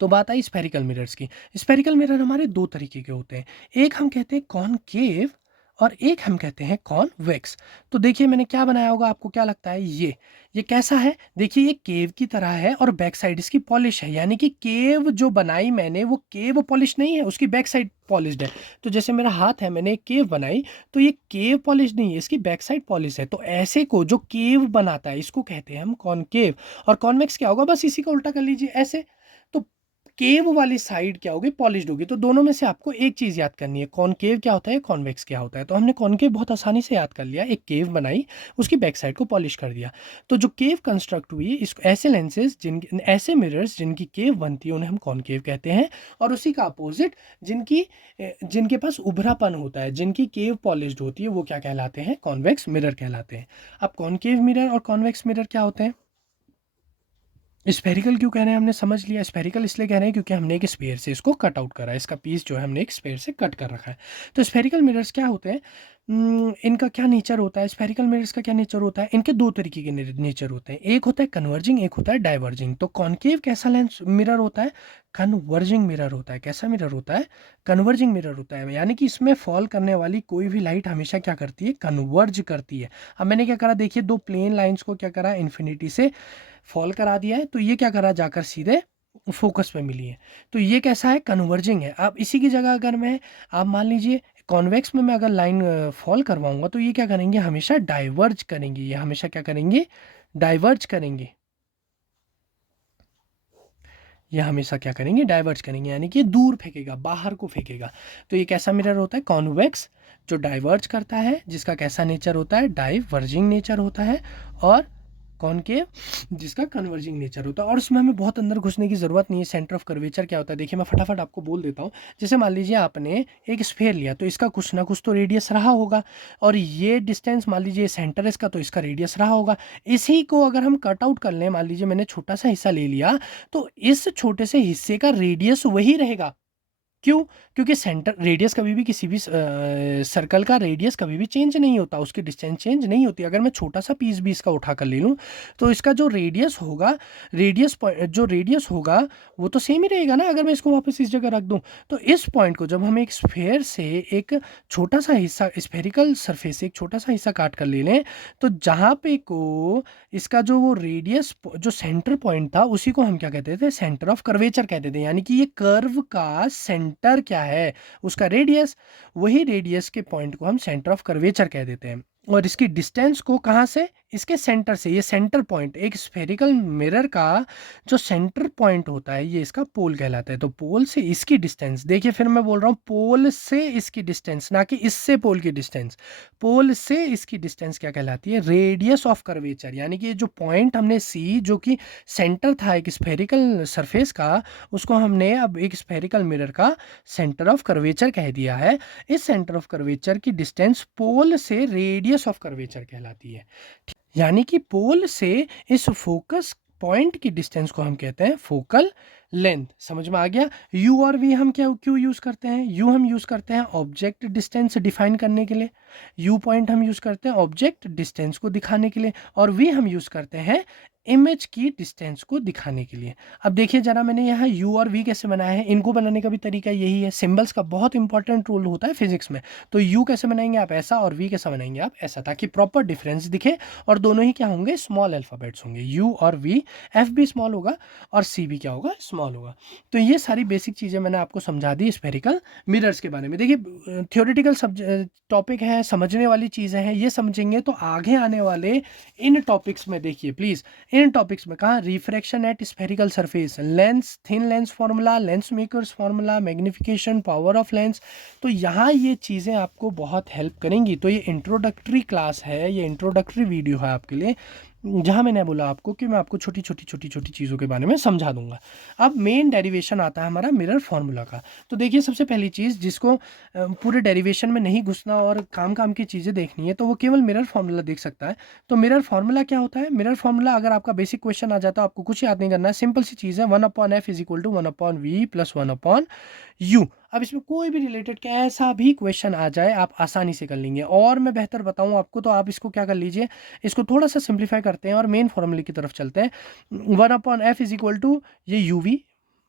तो बात आई स्फेरिकल मिरर्स की। स्फेरिकल मिरर हमारे दो तरीके के होते हैं, एक हम कहते हैं कॉनकेव और एक हम कहते हैं कॉन्वेक्स। तो देखिए मैंने क्या बनाया होगा, आपको क्या लगता है, ये कैसा है, देखिए ये केव की तरह है और बैक साइड इसकी पॉलिश है, यानी कि केव जो बनाई मैंने वो केव पॉलिश नहीं है, उसकी बैक साइड पॉलिश्ड है। तो जैसे मेरा हाथ है, मैंने एक केव बनाई, तो ये केव पॉलिश नहीं है, इसकी बैक साइड पॉलिश है। तो ऐसे को जो केव बनाता है इसको कहते हैं हम कॉनकेव। और कॉन्वेक्स क्या होगा, बस इसी का उल्टा कर लीजिए ऐसे। तो केव वाली साइड क्या होगी, पॉलिश्ड होगी। तो दोनों में से आपको एक चीज़ याद करनी है, कॉनकेव क्या होता है, कॉन्वेक्स क्या होता है। तो हमने कॉनकेव बहुत आसानी से याद कर लिया, एक केव बनाई, उसकी बैक साइड को पॉलिश कर दिया। तो जो केव कंस्ट्रक्ट हुई, इसको ऐसे लेंसेज ऐसे मिरर्स जिनकी केव बनती है उन्हें हम कॉनकेव कहते हैं। और उसी का अपोजिट जिनके पास उभरापन होता है, जिनकी केव पॉलिश्ड होती है, वो क्या कहलाते हैं, कॉन्वेक्स मिरर कहलाते हैं। अब कॉनकेव मिरर और कॉन्वेक्स मिरर क्या होते हैं। स्फेरिकल क्यों कह रहे हैं, हमने समझ लिया। स्फेरिकल इसलिए कह रहे हैं क्योंकि हमने एक स्पेयर से इसको कट आउट करा है, इसका पीस जो है हमने एक स्पेयर से कट कर रखा है। तो स्फेरिकल मिरर्स क्या होते हैं, इनका क्या नेचर होता है, स्फेरिकल मिरर्स का क्या नेचर होता है। इनके दो तरीके के नेचर होते हैं, एक होता है कन्वर्जिंग, एक होता है डाइवर्जिंग। तो कॉनकेव कैसा लेंस मिरर होता है, कन्वर्जिंग मिरर होता है। कैसा मिरर होता है, कन्वर्जिंग मिरर होता है, यानी कि इसमें फॉल करने वाली कोई भी लाइट हमेशा क्या करती है, कन्वर्ज करती है। अब मैंने क्या करा, देखिए दो प्लेन लाइंस को क्या करा, इन्फिनिटी से फॉल करा दिया है, तो ये क्या करा, जाकर सीधे फोकस पे मिली है। तो ये कैसा है, कन्वर्जिंग है। अब इसी की जगह अगर मैं, आप मान लीजिए कॉन्वेक्स में मैं अगर लाइन फॉल करवाऊंगा, तो ये क्या करेंगे, हमेशा डाइवर्ज करेंगे। ये हमेशा क्या करेंगे, डाइवर्ज करेंगे। ये हमेशा क्या करेंगे, डाइवर्ज करेंगे, यानी कि दूर फेंकेगा, बाहर को फेंकेगा। तो ये कैसा मिरर होता है, कॉन्वेक्स, जो डाइवर्ज करता है, जिसका कैसा नेचर होता है, डाइवर्जिंग नेचर होता है। और कॉनकेव, जिसका कन्वर्जिंग नेचर होता है। और उसमें हमें बहुत अंदर घुसने की जरूरत नहीं है। सेंटर ऑफ कर्वेचर क्या होता है, देखिए मैं फटाफट आपको बोल देता हूँ। जैसे मान लीजिए आपने एक स्फेयर लिया, तो इसका कुछ ना कुछ तो रेडियस रहा होगा, और ये डिस्टेंस मान लीजिए सेंटर इसका, तो इसका रेडियस रहा होगा। इसी को अगर हम कट आउट कर लें, मान लीजिए मैंने छोटा सा हिस्सा ले लिया, तो इस छोटे से हिस्से का रेडियस वही रहेगा। क्यों, क्योंकि सेंटर रेडियस कभी भी, किसी भी सर्कल का रेडियस कभी भी चेंज नहीं होता, उसकी डिस्टेंस चेंज नहीं होती। अगर मैं छोटा सा पीस भी इसका उठा कर ले लूँ, तो इसका जो रेडियस होगा, रेडियस होगा वो तो सेम ही रहेगा ना, अगर मैं इसको वापस इस जगह रख दूँ। तो इस पॉइंट को जब हम एक स्फेयर से एक छोटा सा हिस्सा, स्फेरिकल सरफेस से एक छोटा सा हिस्सा काट कर ले लें, तो जहाँ पे को इसका जो वो रेडियस, जो सेंटर पॉइंट था, उसी को हम क्या कहते थे, सेंटर ऑफ कर्वेचर कहते थे। यानी कि ये कर्व का सेंटर क्या है, उसका रेडियस, वही रेडियस के पॉइंट को हम सेंटर ऑफ कर्वेचर कह देते हैं। और इसकी डिस्टेंस को कहाँ से, इसके सेंटर से, ये सेंटर पॉइंट, एक स्फेरिकल मिरर का जो सेंटर पॉइंट होता है, ये इसका पोल कहलाता है। तो पोल से इसकी डिस्टेंस, देखिए फिर मैं बोल रहा हूँ, पोल से इसकी डिस्टेंस, ना कि इससे पोल की डिस्टेंस। पोल से इसकी डिस्टेंस क्या कहलाती है, रेडियस ऑफ कर्वेचर। यानी कि जो पॉइंट हमने सी, जो कि सेंटर था एक स्फेरिकल सरफेस का, उसको हमने अब एक स्फेरिकल मिरर का सेंटर ऑफ कर्वेचर कह दिया है। इस सेंटर ऑफ कर्वेचर की डिस्टेंस पोल से रेडियस ऑफ कर्वेचर कहलाती है। यानी कि पोल से इस फोकस पॉइंट की डिस्टेंस को हम कहते हैं फोकल लेंथ। समझ में आ गया। यू और वी हम क्या क्यों यूज करते हैं, यू हम यूज करते हैं ऑब्जेक्ट डिस्टेंस डिफाइन करने के लिए, यू पॉइंट हम यूज करते हैं ऑब्जेक्ट डिस्टेंस को दिखाने के लिए, और वी हम यूज करते हैं इमेज की डिस्टेंस को दिखाने के लिए। अब देखिए जरा, मैंने यहाँ यू और वी कैसे बनाया है, इनको बनाने का भी तरीका यही है। सिंबल्स का बहुत इंपॉर्टेंट रोल होता है फिजिक्स में। तो यू कैसे बनाएंगे आप, ऐसा, और वी कैसा बनाएंगे आप, ऐसा, ताकि प्रॉपर डिफरेंस दिखे। और दोनों ही क्या होंगे, स्मॉल अल्फाबेट्स होंगे, यू और वी। एफ भी स्मॉल होगा और सी भी क्या होगा, स्मॉल होगा। तो ये सारी बेसिक चीज़ें मैंने आपको समझा दी स्फेरिकल मिरर्स के बारे में। देखिए थ्योरेटिकल टॉपिक है, समझने वाली चीज़ें हैं, ये समझेंगे तो आगे आने वाले इन टॉपिक्स में, देखिए प्लीज़, इन टॉपिक्स में कहा, refraction at spherical surface, lens, thin lens formula, lens makers formula, magnification, power of lens. तो यहाँ ये चीज़ें आपको बहुत हेल्प करेंगी। तो ये इंट्रोडक्टरी क्लास है, ये इंट्रोडक्टरी वीडियो है आपके लिए, जहाँ मैंने बोला आपको कि मैं आपको छोटी छोटी चीज़ों के बारे में समझा दूंगा। अब मेन डेरिवेशन आता है हमारा मिरर फार्मूला का। तो देखिए सबसे पहली चीज़, जिसको पूरे डेरिवेशन में नहीं घुसना और काम की चीज़ें देखनी है, तो वो केवल मिरर फार्मूला देख सकता है। तो मिरर फार्मूला क्या होता है, मिरर फार्मूला अगर आपका बेसिक क्वेश्चन आ जाता है, आपको कुछ याद नहीं करना है, सिंपल सी चीज़ है, 1/f is equal to 1/v plus 1/u। अब इसमें कोई भी रिलेटेड कैसा भी क्वेश्चन आ जाए, आप आसानी से कर लेंगे। और मैं बेहतर बताऊं आपको, तो आप इसको क्या कर लीजिए, इसको थोड़ा सा सिंप्लीफाई करते हैं और मेन फॉर्मूले की तरफ चलते हैं। 1/f इज इक्वल टू, ये यू वी,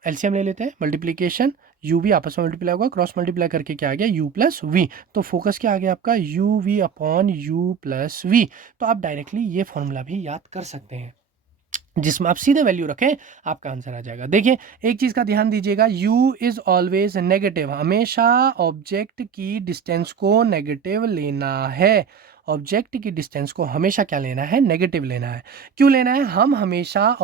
एलसीएम ले लेते हैं, मल्टीप्लीकेशन, यू वी आपस में मल्टीप्लाई होगा, क्रॉस मल्टीप्लाई करके क्या आ गया, यू प्लस वी। तो फोकस क्या आ गया आपका, u v upon u plus v. तो आप डायरेक्टली ये फॉर्मूला भी याद कर सकते हैं, जिसमें आप सीधे वैल्यू रखें, आपका आंसर आ जाएगा। देखिए एक चीज़ का ध्यान दीजिएगा, u इज ऑलवेज नेगेटिव, हमेशा ऑब्जेक्ट की डिस्टेंस को नेगेटिव लेना है। ऑब्जेक्ट की डिस्टेंस को हमेशा क्या लेना है, नेगेटिव लेना है। क्यों लेना है, हम हमेशा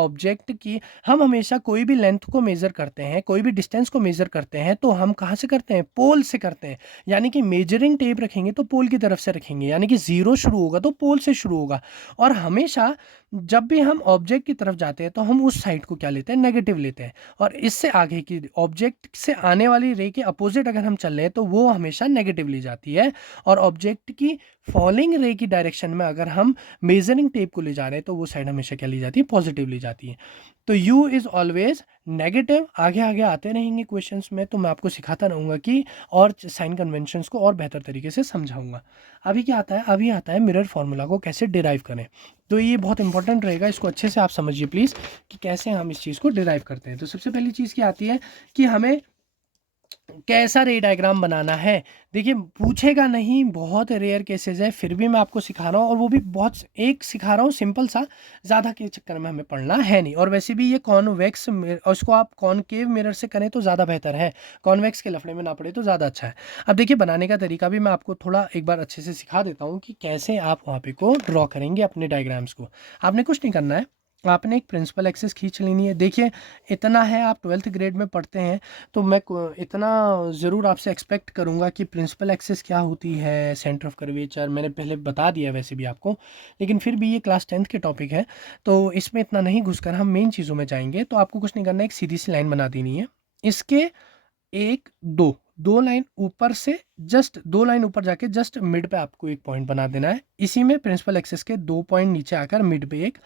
कोई भी लेंथ को मेजर करते हैं, कोई भी डिस्टेंस को मेजर करते हैं तो हम कहाँ से करते हैं, पोल से करते हैं। यानी कि मेजरिंग टेप रखेंगे तो पोल की तरफ से रखेंगे, यानी कि जीरो शुरू होगा तो पोल से शुरू होगा। और हमेशा जब भी हम ऑब्जेक्ट की तरफ जाते हैं तो हम उस साइड को क्या लेते हैं, नेगेटिव लेते हैं। और इससे आगे की ऑब्जेक्ट से आने वाली रे के अपोजिट अगर हम चल रहे हैं तो वो हमेशा नेगेटिव ली जाती है। और ऑब्जेक्ट की फॉलिंग रे की डायरेक्शन में अगर हम मेजरिंग टेप को ले जा रहे हैं तो वो साइड हमेशा क्या ली जाती है, पॉजिटिव ली जाती है। तो u इज ऑलवेज नेगेटिव। आगे आगे आते रहेंगे क्वेश्चंस में तो मैं आपको सिखाता रहूँगा कि और साइन कन्वेंशंस को और बेहतर तरीके से समझाऊंगा। अभी क्या आता है, अभी आता है मिरर फार्मूला को कैसे डिराइव करें। तो ये बहुत इंपॉर्टेंट रहेगा, इसको अच्छे से आप समझिए प्लीज़ कि कैसे हम इस चीज़ को डिराइव करते हैं। तो सबसे पहली चीज़ क्या आती है कि हमें कैसा रे डायग्राम बनाना है। देखिए पूछेगा नहीं, बहुत रेयर केसेस है, फिर भी मैं आपको सिखा रहा हूँ, और वो भी बहुत एक सिखा रहा हूँ सिंपल सा, ज़्यादा के चक्कर में हमें पढ़ना है नहीं। और वैसे भी ये कॉन्वेक्स, और इसको आप कॉनकेव मिरर से करें तो ज़्यादा बेहतर है, कॉन्वेक्स के लफड़े में ना पड़े तो ज़्यादा अच्छा है। अब देखिए बनाने का तरीका भी मैं आपको थोड़ा एक बार अच्छे से सिखा देता हूँ कि कैसे आप वहाँ पे को ड्रॉ करेंगे अपने डायग्राम्स को। आपने कुछ नहीं करना है, आपने एक प्रिंसिपल एक्सिस खींच लेनी है। देखिए इतना है, आप 12th ग्रेड में पढ़ते हैं तो मैं इतना ज़रूर आपसे एक्सपेक्ट करूँगा कि प्रिंसिपल एक्सिस क्या होती है, सेंटर ऑफ कर्वेचर मैंने पहले बता दिया वैसे भी आपको, लेकिन फिर भी ये क्लास 10th के टॉपिक है तो इसमें इतना नहीं घुसकर हम मेन चीज़ों में जाएंगे। तो आपको कुछ नहीं करना है, एक सीधी सी लाइन बना देनी है। इसके एक दो दो लाइन ऊपर से, जस्ट दो लाइन ऊपर जाके जस्ट मिड पे आपको एक पॉइंट बना देना है। इसी में प्रिंसिपल एक्सिस के 2 पॉइंट नीचे आकर मिड पे एक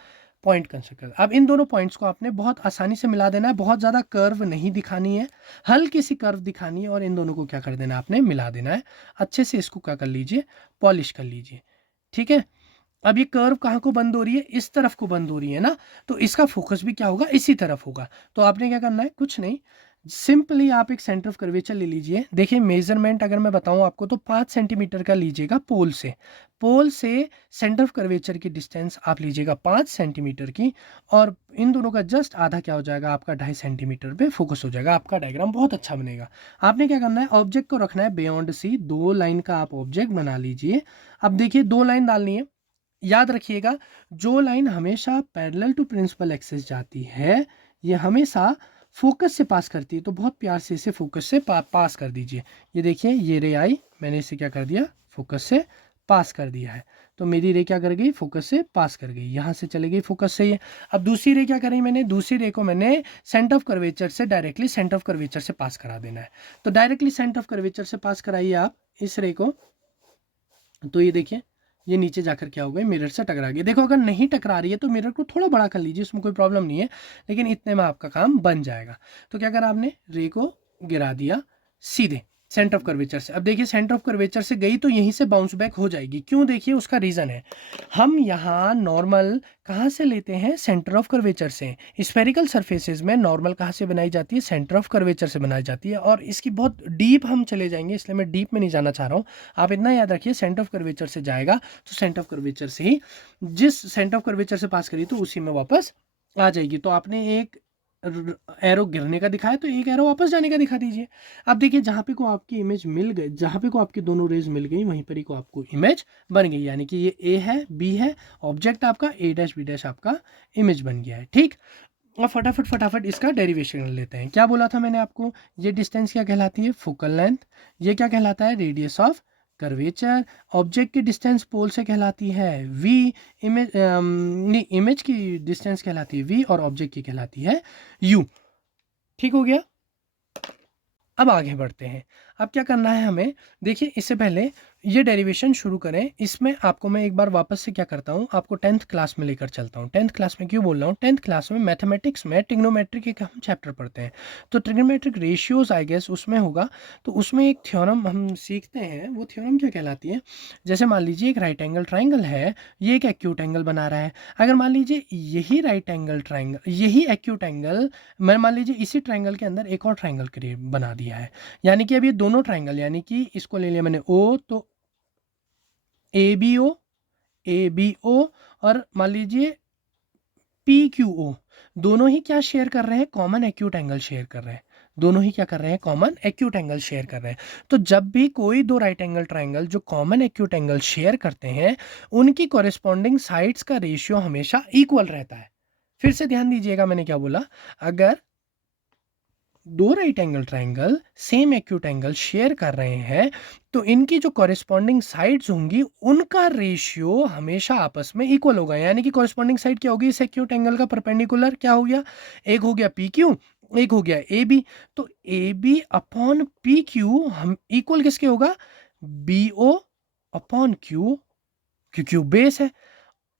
पॉइंट कंसिडर कर। अब इन दोनों पॉइंट्स को आपने बहुत आसानी से मिला देना है, बहुत ज़्यादा कर्व नहीं दिखानी है, हल्की सी कर्व दिखानी है, और इन दोनों को क्या कर देना है, आपने मिला देना है। अच्छे से इसको क्या कर लीजिए, पॉलिश कर लीजिए। ठीक है, अब ये कर्व कहाँ को बंद हो रही है, इस तरफ को बंद हो रही है ना, तो इसका फोकस भी क्या होगा, इसी तरफ होगा। तो आपने क्या करना है, कुछ नहीं, सिंपली आप एक सेंटर ऑफ कर्वेचर ले लीजिए। देखिए मेजरमेंट अगर मैं बताऊं आपको तो 5 सेंटीमीटर का लीजिएगा पोल से। पोल से सेंटर ऑफ कर्वेचर की डिस्टेंस आप लीजिएगा 5 सेंटीमीटर की, और इन दोनों का जस्ट आधा क्या हो जाएगा, आपका 2.5 सेंटीमीटर पे फोकस हो जाएगा। आपका डायग्राम बहुत अच्छा बनेगा। आपने क्या करना है, ऑब्जेक्ट को रखना है बियॉन्ड सी, 2 लाइन का आप ऑब्जेक्ट बना लीजिए। अब देखिए 2 लाइन डालनी है, याद रखिएगा जो लाइन हमेशा पैरेलल टू प्रिंसिपल एक्सिस जाती है ये हमेशा फोकस से पास करती है। तो बहुत प्यार से इसे फोकस से पास कर दीजिए। ये देखिए ये रे आई, मैंने इसे क्या कर दिया, फोकस से पास कर दिया है। तो मेरी रे क्या कर गई, फोकस से पास कर गई, यहाँ से चले गई फोकस से ये। अब दूसरी रे क्या करी मैंने, दूसरी रे को मैंने सेंटर ऑफ कर्वेचर से डायरेक्टली सेंटर ऑफ कर्वेचर से पास करा देना है। तो डायरेक्टली सेंटर ऑफ कर्वेचर से पास कराइए आप इस रे को। तो ये देखिए ये नीचे जाकर क्या हो गई, मिरर से टकरा गई। देखो अगर नहीं टकरा रही है तो मिरर को थोड़ा बड़ा कर लीजिए, उसमें कोई प्रॉब्लम नहीं है, लेकिन इतने में आपका काम बन जाएगा। तो क्या करा आपने, रे को गिरा दिया सीधे सेंटर ऑफ कर्वेचर से। अब देखिए सेंटर ऑफ कर्वेचर से गई तो यहीं से बाउंस बैक हो जाएगी। क्यों, देखिए उसका रीज़न है, हम यहाँ नॉर्मल कहाँ से लेते हैं, सेंटर ऑफ कर्वेचर से। स्फेरिकल सरफेसेस में नॉर्मल कहाँ से बनाई जाती है, सेंटर ऑफ कर्वेचर से बनाई जाती है। और इसकी बहुत डीप हम चले जाएंगे इसलिए मैं डीप में नहीं जाना चाह रहा हूँ। आप इतना याद रखिए सेंटर ऑफ कर्वेचर से जाएगा तो सेंटर ऑफ कर्वेचर से ही, जिस सेंटर ऑफ कर्वेचर से पास करी तो उसी में वापस आ जाएगी। तो आपने एक एरो गिरने का दिखाया तो एक एरो वापस जाने का दिखा दीजिए। अब देखिए जहाँ पे को आपकी इमेज मिल गई, जहाँ पे को आपकी दोनों रेज मिल गई वहीं पर ही को आपको इमेज बन गई, यानी कि ये ए है बी है, ऑब्जेक्ट आपका ए डैश बी डैश आपका इमेज बन गया है। ठीक, और फटाफट फटाफट इसका डेरिवेशन लेते हैं। क्या बोला था मैंने आपको, ये डिस्टेंस क्या कहलाती है, फोकल लेंथ। ये क्या कहलाता है, रेडियस ऑफ कर्वेचर। ऑब्जेक्ट की डिस्टेंस पोल से कहलाती है वी, इमेज नहीं, इमेज की डिस्टेंस कहलाती है वी, और ऑब्जेक्ट की कहलाती है यू। ठीक हो गया, अब आगे बढ़ते हैं। अब क्या करना है हमें, देखिए इससे पहले ये डेरिवेशन शुरू करें, इसमें आपको मैं एक बार वापस से क्या करता हूँ, आपको 10th क्लास में लेकर चलता हूँ। 10th क्लास में क्यों बोल रहा हूँ, 10th क्लास में मैथमेटिक्स में ट्रिग्नोमेट्रिक एक हम चैप्टर पढ़ते हैं, तो ट्रिग्नोमेट्रिक रेशियोज आई गेस उसमें होगा। तो उसमें एक थ्योरम हम सीखते हैं, वो थ्योरम क्या कहलाती है, जैसे मान लीजिए एक राइट एंगल ट्राइंगल है, ये एक एक्यूट एंगल बना रहा है। अगर मान लीजिए यही राइट एंगल ट्राइंगल, यही एक्यूट एंगल, मैं मान लीजिए इसी ट्राइंगल के अंदर एक और ट्राइंगल क्रिएट बना दिया है, यानी कि अब ये दोनों ट्राइंगल, यानी कि इसको ले लिया मैंने ओ, तो ए बी ओ, और मान लीजिए पी क्यू ओ, दोनों ही क्या शेयर कर रहे हैं, कॉमन एक्यूट एंगल शेयर कर रहे हैं। दोनों ही क्या कर रहे हैं, कॉमन एक्यूट एंगल शेयर कर रहे हैं। तो जब भी कोई दो राइट एंगल ट्राइंगल जो कॉमन एक्यूट एंगल शेयर करते हैं, उनकी कॉरेस्पॉन्डिंग साइड्स का रेशियो हमेशा इक्वल रहता है। फिर से ध्यान दीजिएगा मैंने क्या बोला, अगर दो right angle triangle same acute angle share कर रहे हैं तो इनकी जो कॉरेस्पॉन्डिंग साइड्स होंगी उनका रेशियो हमेशा आपस में इक्वल होगा। यानी कि कॉरेस्पॉन्डिंग साइड क्या होगी इस एक्यूट एंगल का, परपेंडिकुलर क्या हो गया, एक हो गया पी क्यू, एक हो गया ए बी। तो A B upon P Q हम इक्वल किसके होगा, B O upon Q, Q base है,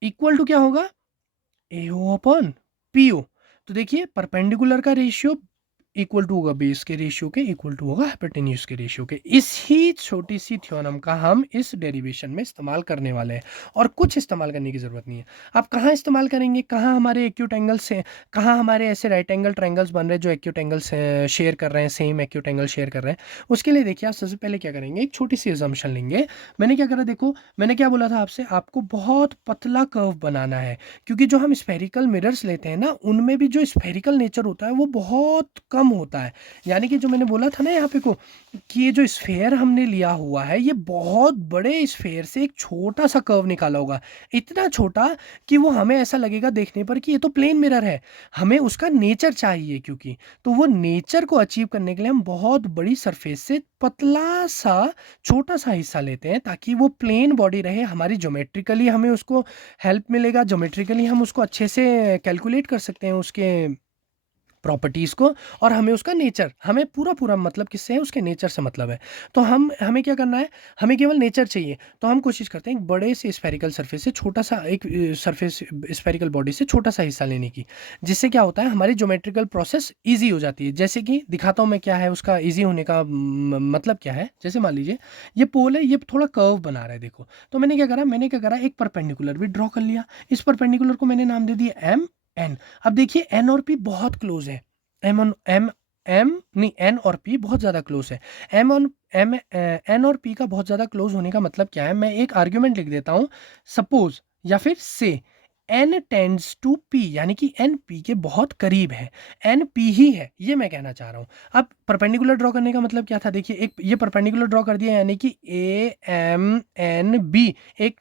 इक्वल टू क्या होगा, ए ओ अपॉन पी ओ। तो देखिए परपेंडिकुलर का रेशियो इक्वल टू होगा बेस के रेशियो के, इक्वल टू होगा हाइपोटेन्यूज के रेशियो के। इसी छोटी सी थ्योरम का हम इस डेरिवेशन में इस्तेमाल करने वाले हैं और कुछ इस्तेमाल करने की ज़रूरत नहीं है। आप कहाँ इस्तेमाल करेंगे, कहाँ हमारे एक्यूट एंगल से, कहाँ हमारे ऐसे राइट एंगल ट्रायंगल्स बन रहे हैं जो एक्यूट एंगल शेयर कर रहे हैं, सेम एक्यूट एंगल शेयर कर रहे हैं। उसके लिए देखिए आप सबसे पहले क्या करेंगे, एक छोटी सी अजम्पशन लेंगे। मैंने क्या करा, देखो मैंने क्या बोला था आपसे, आपको बहुत पतला कर्व बनाना है, क्योंकि जो हम स्फेरिकल मिरर्स लेते हैं ना उनमें भी जो स्फेरिकल नेचर होता है वो बहुत कम होता है। यानी कि जो मैंने बोला था ना यहाँ पे को, कि ये जो स्फेयर हमने लिया हुआ है ये बहुत बड़े स्फेयर से एक छोटा सा कर्व निकाला होगा, इतना छोटा कि वो हमें ऐसा लगेगा देखने पर कि ये तो प्लेन मिरर है। हमें उसका नेचर चाहिए, क्योंकि तो वो नेचर को अचीव करने के लिए हम बहुत बड़ी सरफेस से पतला सा छोटा सा हिस्सा लेते हैं ताकि वो प्लेन बॉडी रहे, हमारी ज्योमेट्रिकली हमें उसको हेल्प मिलेगा, ज्योमेट्रिकली हम उसको अच्छे से कैलकुलेट कर सकते हैं उसके प्रॉपर्टीज़ को, और हमें उसका नेचर, हमें पूरा पूरा मतलब किससे है, उसके नेचर से मतलब है। तो हमें क्या करना है, हमें केवल नेचर चाहिए। तो हम कोशिश करते हैं एक बड़े से स्फेरिकल सरफेस से छोटा सा एक सरफेस, स्फेरिकल बॉडी से छोटा सा हिस्सा लेने की, जिससे क्या होता है हमारी ज्योमेट्रिकल प्रोसेस ईजी हो जाती है। जैसे कि दिखाता हूँ मैं क्या है उसका ईजी होने का मतलब क्या है। जैसे मान लीजिए ये पोल है, ये थोड़ा कर्व बना रहा है, देखो। तो मैंने क्या करा एक परपेंडिकुलर भी ड्रॉ कर लिया। इस परपेंडिकुलर को मैंने नाम दे दिया एम एन। अब देखिए एन और पी बहुत क्लोज है, एन और पी बहुत ज़्यादा क्लोज है। एन और पी का बहुत ज़्यादा क्लोज होने का मतलब क्या है, मैं एक आर्ग्यूमेंट लिख देता हूँ। सपोज या फिर से एन टेंड्स टू पी, यानी कि एन पी के बहुत करीब है, एन पी ही है, ये मैं कहना चाह रहा हूँ। अब परपेंडिकुलर ड्रॉ करने का मतलब क्या था, देखिए एक ये परपेंडिकुलर ड्रॉ कर दिया, यानी कि ए एम एन बी एक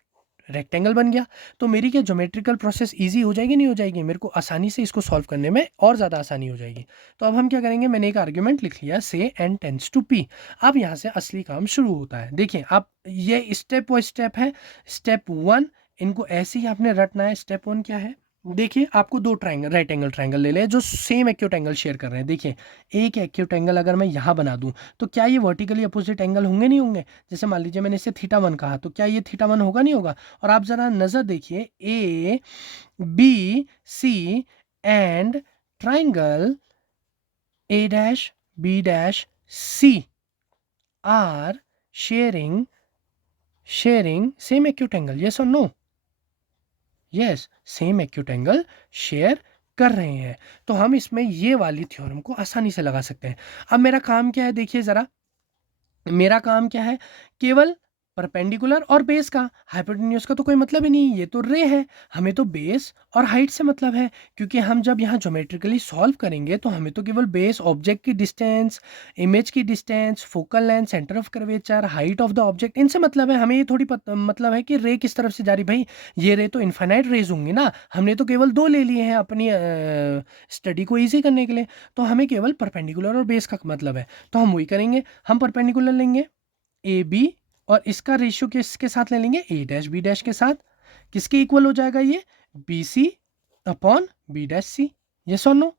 रेक्टेंगल बन गया। तो मेरी क्या ज्योमेट्रिकल प्रोसेस इजी हो जाएगी, नहीं हो जाएगी, मेरे को आसानी से इसको सॉल्व करने में और ज़्यादा आसानी हो जाएगी। तो अब हम क्या करेंगे, मैंने एक आर्ग्यूमेंट लिख लिया, से एन टेंस टू पी। अब यहाँ से असली काम शुरू होता है। देखिए आप ये स्टेप बाय स्टेप है। स्टेप वन, इनको ऐसे ही आपने रटना है। स्टेप वन क्या है, देखिए आपको दो ट्राइंगल, राइट एंगल ट्राइंगल ले लें जो सेम एक्यूट एंगल शेयर कर रहे हैं। देखिए एक एक्यूट एंगल अगर मैं यहाँ बना दूँ तो क्या ये वर्टिकली अपोजिट एंगल होंगे, नहीं होंगे। जैसे मान लीजिए मैंने इसे थीटा वन कहा, तो क्या ये थीटा वन होगा, नहीं होगा। और आप ज़रा नज़र देखिए, A B C and triangle A dash B dash C are sharing same acute angle, yes और no. Yes, same acute angle share कर रहे हैं। तो हम इसमें ये वाली थ्योरम को आसानी से लगा सकते हैं। अब मेरा काम क्या है, देखिए ज़रा, मेरा काम क्या है, केवल परपेंडिकुलर और बेस का, हाइपोटेन्यूज का तो कोई मतलब ही नहीं, ये तो रे है। हमें तो बेस और हाइट से मतलब है, क्योंकि हम जब यहाँ ज्योमेट्रिकली सॉल्व करेंगे तो हमें तो केवल बेस, ऑब्जेक्ट की डिस्टेंस, इमेज की distance, focal length, centre of curvature, height of the object, इनसे मतलब है। हमें ये थोड़ी मतलब है कि रे किस तरफ से जा रही, भाई ये रे तो इन्फाइनाइट रेज होंगी ना, हमने तो केवल दो ले लिए हैं अपनी स्टडी को ईजी करने के लिए। तो हमें केवल परपेंडिकुलर और बेस का मतलब है, तो हम वही करेंगे। हम परपेंडिकुलर लेंगे ए बी, और इसका रेशियो किसके साथ ले लेंगे, ए डैश बी डैश के साथ। किसके इक्वल हो जाएगा ये, B C upon B dash C, yes और no.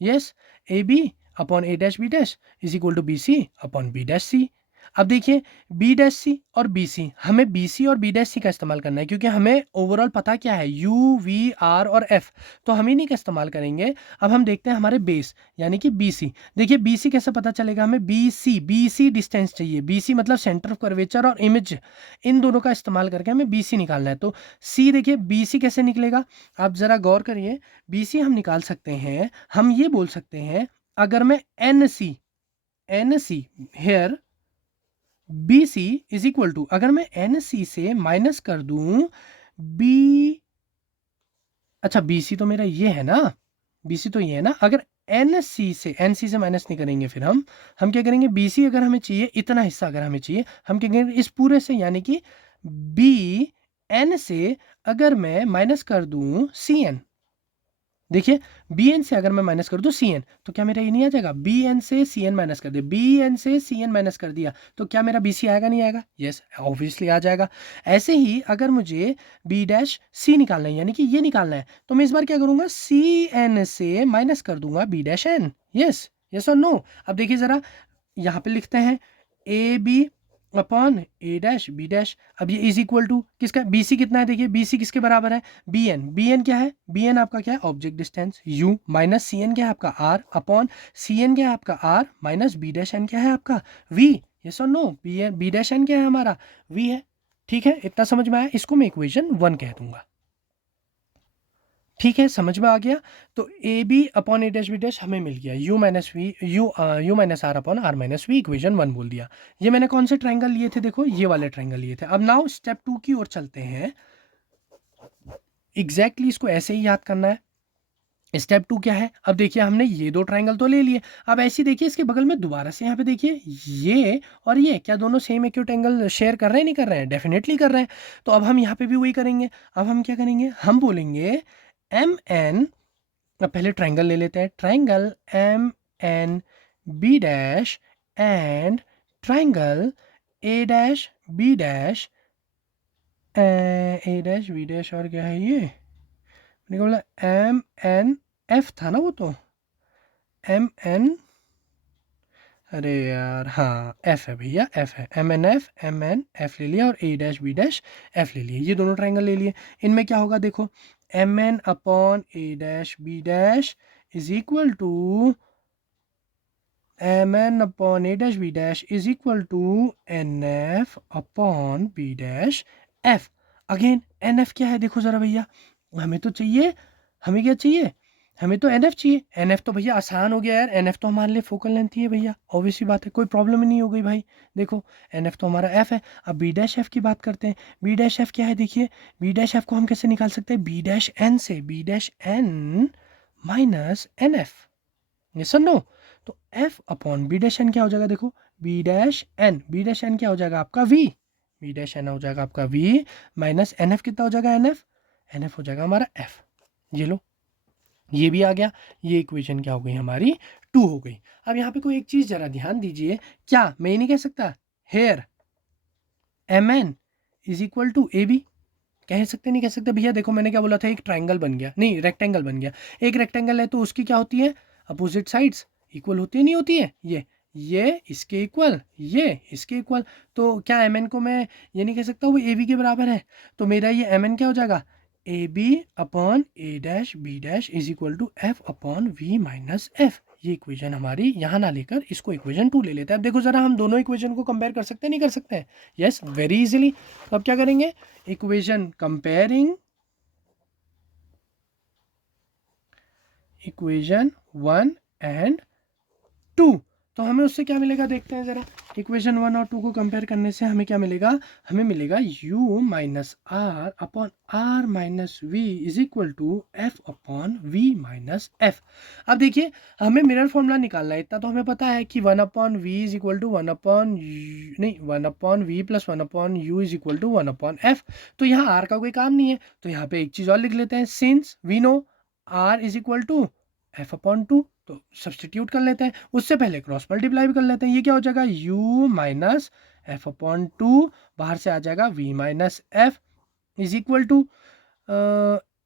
Yes, A B upon A dash B dash is equal to B C upon B dash C. अब देखिए बी डैश सी और बी सी, हमें बी सी और B dash सी का इस्तेमाल करना है, क्योंकि हमें ओवरऑल पता क्या है, यू वी आर और एफ, तो हम इन्हीं का इस्तेमाल करेंगे। अब हम देखते हैं हमारे बेस यानी कि बी सी। देखिए बी सी कैसे पता चलेगा, हमें बी सी डिस्टेंस चाहिए, बी सी मतलब सेंटर ऑफ कर्वेचर और इमेज, इन दोनों का इस्तेमाल करके हमें बी सी निकालना है। तो सी, देखिए बी सी कैसे निकलेगा, आप ज़रा गौर करिए। बी सी हम निकाल सकते हैं, हम ये बोल सकते हैं, अगर मैं N C here B C is equal to, अगर मैं एन सी से माइनस कर दूं बी, अच्छा बी सी तो मेरा ये है ना, बी सी तो ये है ना, अगर एन सी से माइनस नहीं करेंगे, फिर हम क्या करेंगे, बी सी अगर हमें चाहिए, इतना हिस्सा अगर हमें चाहिए, हम क्या करेंगे इस पूरे से, यानी कि बी एन से अगर मैं माइनस कर दूं सी एन, देखिए बी एन से अगर मैं माइनस कर दूं सी एन, तो क्या मेरा ये नहीं आ जाएगा, बी एन से सी एन माइनस कर दिया, बी एन से सी एन माइनस कर दिया, तो क्या मेरा बी सी आएगा नहीं आएगा, यस ऑब्वियसली आ जाएगा। ऐसे ही अगर मुझे बी डैश सी निकालना है, यानी कि ये निकालना है, तो मैं इस बार क्या करूंगा, सी एन से माइनस कर दूंगा B dash N, yes yes और नो। अब देखिए जरा यहाँ पे लिखते हैं A B upon A dash B dash. अब ये इज इक्वल टू किसका, बी सी कितना है, देखिए बी सी किसके बराबर है, बी एन, बी एन क्या है, बी एन आपका क्या है, object distance u, minus C N क्या है आपका आर, अपॉन सी एन क्या है आपका r, minus B dash N क्या है आपका वी, यस और no, B N B dash N क्या है हमारा वी है। ठीक है, इतना समझ में आया, इसको मैं इक्वेशन 1 कह दूंगा। ठीक है, समझ में आ गया। तो A B upon A dash B dash हमें मिल गया, u minus v u minus r upon r minus v, equation 1 बोल दिया। ये मैंने कौन से ट्राइंगल लिए थे, देखो ये वाले ट्राइंगल लिए थे। अब नाउ स्टेप 2 की ओर चलते हैं। एग्जैक्टली इसको ऐसे ही याद करना है। स्टेप 2 क्या है, अब देखिए हमने ये दो ट्राइंगल तो ले लिए, अब ऐसे देखिए इसके बगल में दोबारा से यहाँ पे देखिए ये और ये क्या दोनों सेम एक्यूट एंगल शेयर कर रहे हैं, नहीं कर रहे हैं, डेफिनेटली कर रहे हैं। तो अब हम यहाँ पे भी वही करेंगे। अब हम क्या करेंगे, हम बोलेंगे एम एन, अब पहले ट्राइंगल ले लेते हैं, triangle M N B dash and triangle A dash B dash, A dash B dash और क्या है ये, मैंने बोला एम एन एफ था ना वो तो, एम एन, अरे यार हाँ एफ है भैया, एफ है, एम एन एफ ले लिया और ए डैश बी डैश एफ ले लिया, ये दोनों ट्राइंगल ले लिए। इनमें क्या होगा देखो, M N upon A dash B dash is equal to M N upon A dash B dash is equal to N F upon B dash F. Again N F क्या है देखो जरा भैया, हमें तो चाहिए, हमें क्या चाहिए, हमें तो एन एफ चाहिए। एन एफ तो भैया आसान हो गया यार, एन एफ तो हमारे लिए फोकल लेंथ ही है भैया, ऑब्वियसली बात है, कोई प्रॉब्लम ही नहीं हो गई भाई। देखो एन एफ तो हमारा एफ है। अब बी डैश एफ की बात करते हैं, बी डैश एफ क्या है देखिए, बी डैश एफ को हम कैसे निकाल सकते हैं, बी डैश एन से, B dash N minus N F, yes और नो। तो F upon B dash N क्या हो जाएगा देखो, B dash N, B dash N क्या हो जाएगा आपका वी, बी डैश एन हो जाएगा आपका वी माइनस एन एफ कितना हो जाएगा, एन एफ हो जाएगा हमारा एफ। ये लो, ये भी आ गया, ये इक्वेशन क्या हो गई हमारी 2 हो गई। अब यहाँ पे कोई एक चीज जरा ध्यान दीजिए, क्या मैं ये नहीं कह सकता here M N is equal to A B, कह सकते नहीं कह सकते भैया, देखो मैंने क्या बोला था, एक ट्राइंगल बन गया, नहीं रेक्टेंगल बन गया, एक रेक्टेंगल है तो उसकी क्या होती है, अपोजिट साइड्स इक्वल होती है नहीं होती है, ये इसके इक्वल, ये इसके इक्वल, तो क्या एम एन को मैं ये नहीं कह सकता वो ए बी के बराबर है, तो मेरा ये एम एन क्या हो जाएगा, A B upon A dash B dash is equal to f upon v minus f. ये इक्वेशन हमारी यहाँ ना लेकर इसको इक्वेशन 2 ले लेते हैं। अब देखो जरा हम दोनों इक्वेशन को कंपेयर कर सकते हैं नहीं कर सकते हैं, यस वेरी इजीली। तो अब क्या करेंगे, इक्वेशन कंपेयरिंग इक्वेशन 1 एंड 2, तो हमें उससे क्या मिलेगा देखते हैं जरा, इक्वेशन 1 और 2 को कंपेयर करने से हमें क्या मिलेगा, हमें मिलेगा u minus r upon r minus v is equal to f upon v minus f. अब देखिए हमें मिरर फॉर्मूला निकालना है, इतना तो हमें पता है कि 1 upon v is equal to 1 upon नहीं 1 upon v plus 1 upon u is equal to 1 upon f. तो यहाँ आर का कोई काम नहीं है, तो यहाँ पे एक चीज़ और लिख लेते हैं, since we know r is equal to f upon 2, तो सब्सटीट्यूट कर लेते हैं, उससे पहले क्रॉस मल्टीप्लाई भी कर लेते हैं, ये क्या हो जाएगा u माइनस एफ अपॉन 2, बाहर से आ जाएगा v minus f is equal to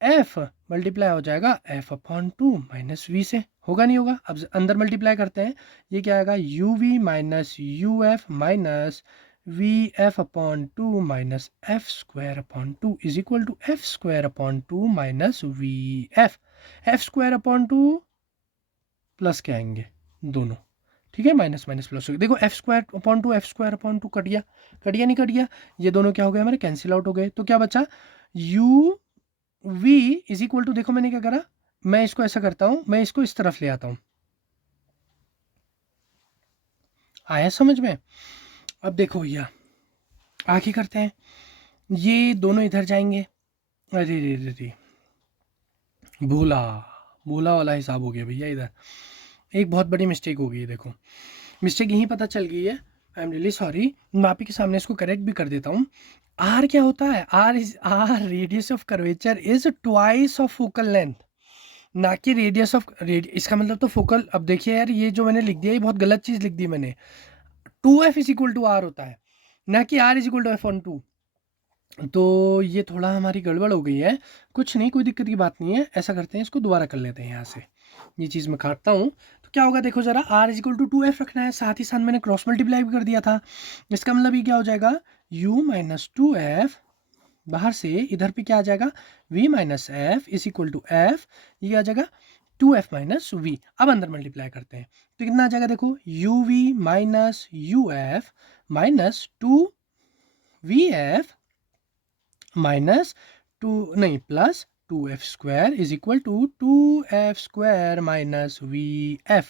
f multiply हो जाएगा एफ अपॉन 2 माइनस वी से, होगा नहीं होगा, अब अंदर मल्टीप्लाई करते हैं, ये क्या आएगा u v minus u f minus v f upon 2 minus f square upon 2 is equal to f square upon 2 minus v f square upon 2 plus के आएंगे दोनों, ठीक है, माइनस माइनस प्लस, देखो f square upon 2 f square upon 2 cut गया, cut गया नहीं cut गया, ये दोनों क्या हो गए हमारे कैंसिल आउट हो गए, तो क्या बचा u v is equal to, देखो मैंने क्या करा, मैं इसको ऐसा करता हूं, मैं इसको इस तरफ ले आता हूं, आया समझ में। अब देखो भैया आगे करते हैं, ये दोनों इधर जाएंगे, अरे रे रे रे भूला भोला वाला हिसाब हो गया भैया। इधर एक बहुत बड़ी मिस्टेक हो गई है, देखो मिस्टेक यहीं पता चल गई है। आई एम रियली सॉरी, मैं आप ही के सामने इसको करेक्ट भी कर देता हूँ। आर क्या होता है? R radius of curvature is twice of focal length, ना कि रेडियस ऑफ इसका मतलब तो फोकल, अब देखिए यार ये जो मैंने लिख दिया ये बहुत गलत चीज़ लिख दी मैंने। 2f is equal to are होता है, ना कि are is equal to f/2। तो ये थोड़ा हमारी गड़बड़ हो गई है। कुछ नहीं, कोई दिक्कत की बात नहीं है। ऐसा करते हैं, इसको दोबारा कर लेते हैं यहाँ से। ये चीज़ मैं काटता हूँ तो क्या होगा देखो ज़रा, r is equal to 2f रखना है, साथ ही साथ मैंने क्रॉस मल्टीप्लाई भी कर दिया था। इसका मतलब ये क्या हो जाएगा, u माइनस 2f, बाहर से इधर पे क्या आ जाएगा, v minus f is equal to f, ये आ जाएगा 2f माइनस वी। अब अंदर मल्टीप्लाई करते हैं तो कितना आ जाएगा देखो, uv minus uf minus 2vf minus 2 नहीं plus 2f² is equal to 2f² minus vf।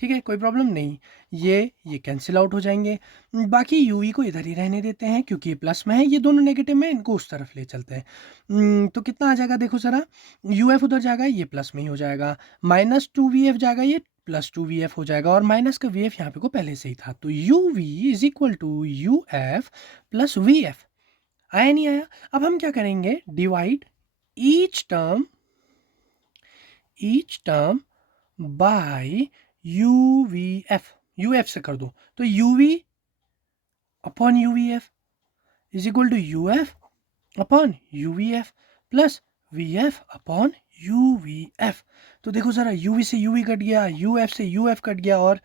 ठीक है, कोई प्रॉब्लम नहीं, ये कैंसिल आउट हो जाएंगे। बाकी uv को इधर ही रहने देते हैं क्योंकि ये प्लस में है, ये दोनों नेगेटिव में, इनको उस तरफ ले चलते हैं। तो कितना आ जाएगा देखो ज़रा, uf उधर जाएगा, ये प्लस में ही हो जाएगा, माइनस 2vf जाएगा, ये प्लस 2vf हो जाएगा, और माइनस का vf यहाँ पे को पहले से ही था, तो uv is equal to uf plus vf। आया नहीं आया? अब हम क्या करेंगे, divide each term by uvf, uf से कर दो, तो uv upon uvf is equal to uf upon uvf plus vf upon uvf। तो देखो जरा, uv से uv कट गया, uf से uf कट गया, और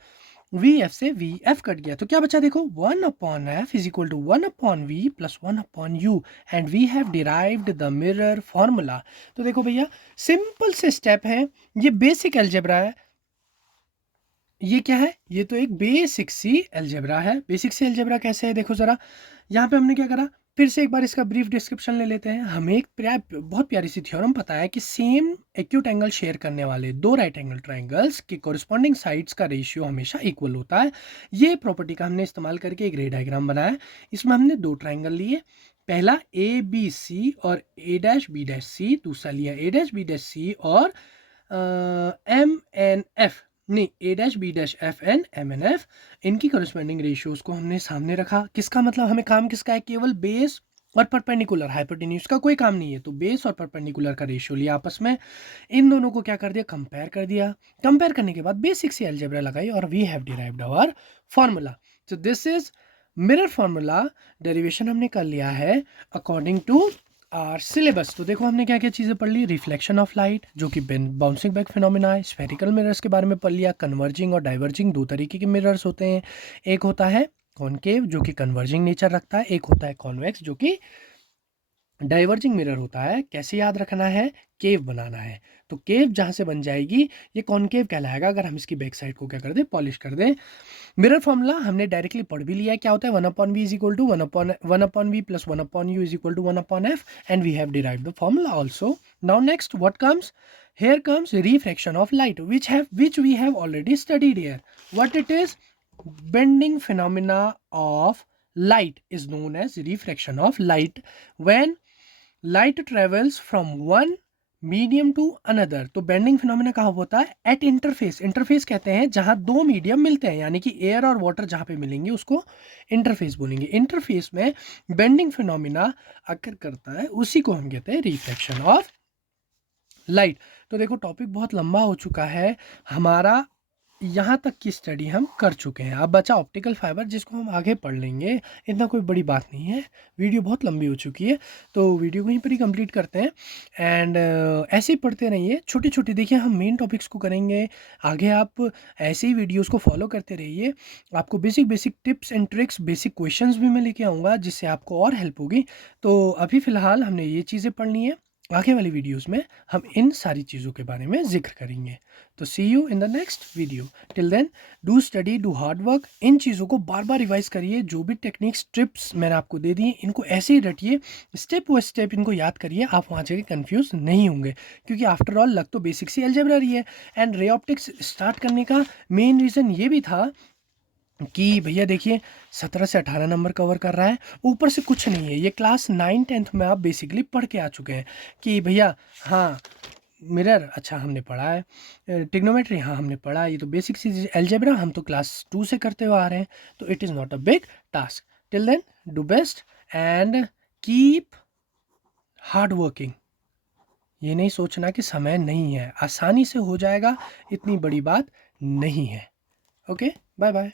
vf से vf कट गया, तो क्या बचा देखो, 1 upon f is equal to 1 upon v plus 1 upon u, and we have derived the mirror formula. तो देखो भैया, सिंपल से स्टेप है, ये बेसिक अलजेब्रा है। ये क्या है, ये तो एक बेसिक सी अलजेब्रा है। बेसिक सी अलजेब्रा कैसे है देखो जरा, यहाँ पे हमने क्या करा, फिर से एक बार इसका ब्रीफ डिस्क्रिप्शन ले लेते हैं। हमें एक बहुत प्यारी सी थ्योरम पता है कि सेम एक्यूट एंगल शेयर करने वाले दो राइट एंगल ट्राइंगल्स के कॉरस्पॉन्डिंग साइड्स का रेशियो हमेशा इक्वल होता है। ये प्रॉपर्टी का हमने इस्तेमाल करके एक रे डायग्राम बनाया। इसमें हमने दो ट्राइंगल लिए, पहला ABC और A'(B')C, दूसरा लिया A'(B')C और MNF, नहीं A'(B')FN MNF। इनकी करस्पॉन्डिंग रेशियोज को हमने सामने रखा। किसका मतलब, हमें काम किसका है, केवल बेस और परपेंडिकुलर, हाइपोटेन्यूज का कोई काम नहीं है। तो बेस और परपेंडिकुलर का रेशियो लिया आपस में, इन दोनों को क्या कर दिया, कंपेयर कर दिया। कंपेयर करने के बाद बेसिक सी अलजेब्रा लगाई और we have derived our formula. So this is mirror formula. Derivation हमने कर लिया है अकॉर्डिंग टू आर सिलेबस। तो देखो हमने क्या क्या चीज़ें पढ़ ली, रिफ्लेक्शन ऑफ लाइट जो कि बाउंसिंग बैक फिनोमिना है, स्फेरिकल मिरर्स के बारे में पढ़ लिया, कन्वर्जिंग और डाइवर्जिंग दो तरीके के मिरर्स होते हैं, एक होता है कॉनकेव जो कि कन्वर्जिंग नेचर रखता है, एक होता है कॉन्वेक्स जो कि डाइवर्जिंग मिरर होता है। कैसे याद रखना है, केव बनाना है, तो केव जहाँ से बन जाएगी ये कॉनकेव कहलाएगा अगर हम इसकी बैक साइड को क्या कर दें, पॉलिश कर दें। मिरर फॉर्मूला हमने डायरेक्टली पढ़ भी लिया है, क्या होता है, 1/v is equal to 1/v plus 1/u is equal to 1/f, and we have derived the formula also. Now next what comes, here comes refraction of light which we have already studied here. What it is, bending phenomena of light is known as refraction of light when light travels from one medium to another. तो bending phenomena कहाँ होता है, eight interface. Interface कहते हैं जहां दो medium मिलते हैं, यानी कि एयर और वाटर जहां पे मिलेंगे उसको इंटरफेस बोलेंगे। इंटरफेस में बेंडिंग फिनोमिना अकर करता है, उसी को हम कहते हैं रिफ्लेक्शन ऑफ लाइट। तो देखो टॉपिक बहुत लंबा हो चुका है हमारा, यहाँ तक की स्टडी हम कर चुके हैं। अब बचा ऑप्टिकल फाइबर जिसको हम आगे पढ़ लेंगे, इतना कोई बड़ी बात नहीं है, वीडियो बहुत लंबी हो चुकी है तो वीडियो को यहीं पर ही कंप्लीट करते हैं। एंड ऐसे ही पढ़ते रहिए, छोटी छोटी देखिए हम मेन टॉपिक्स को करेंगे आगे, आप ऐसे ही वीडियोस को फॉलो करते रहिए। आपको basic basic tips and tricks, basic questions भी मैं लेके आऊँगा जिससे आपको और हेल्प होगी। तो अभी फ़िलहाल हमने ये चीज़ें पढ़नी है, आगे वाली वीडियोस में हम इन सारी चीज़ों के बारे में जिक्र करेंगे। तो see you in the next video. Till then do study, do hard work. इन चीज़ों को बार बार रिवाइज करिए, जो भी टेक्निक्स टिप्स मैंने आपको दे दिए इनको ऐसे ही रटिए, स्टेप बाय स्टेप इनको याद करिए, आप वहाँ जगह कन्फ्यूज़ नहीं होंगे, क्योंकि आफ्टर ऑल लग तो बेसिक सी अलजेब्रा रही है। एंड रे ऑप्टिक्स स्टार्ट करने का मेन रीज़न ये भी था कि भैया देखिए 17 से 18 नंबर कवर कर रहा है, ऊपर से कुछ नहीं है। ये क्लास 9 10th में आप बेसिकली पढ़ के आ चुके हैं कि भैया हाँ मिरर अच्छा हमने पढ़ा है, ट्रिग्नोमेट्री हाँ हमने पढ़ा है, ये तो बेसिक चीज़। अलजेब्रा हम तो क्लास 2 से करते हुए आ रहे हैं, तो it is not a big task. Till then do best and keep hard working. ये नहीं सोचना कि समय नहीं है, आसानी से हो जाएगा, इतनी बड़ी बात नहीं है। Okay, bye bye.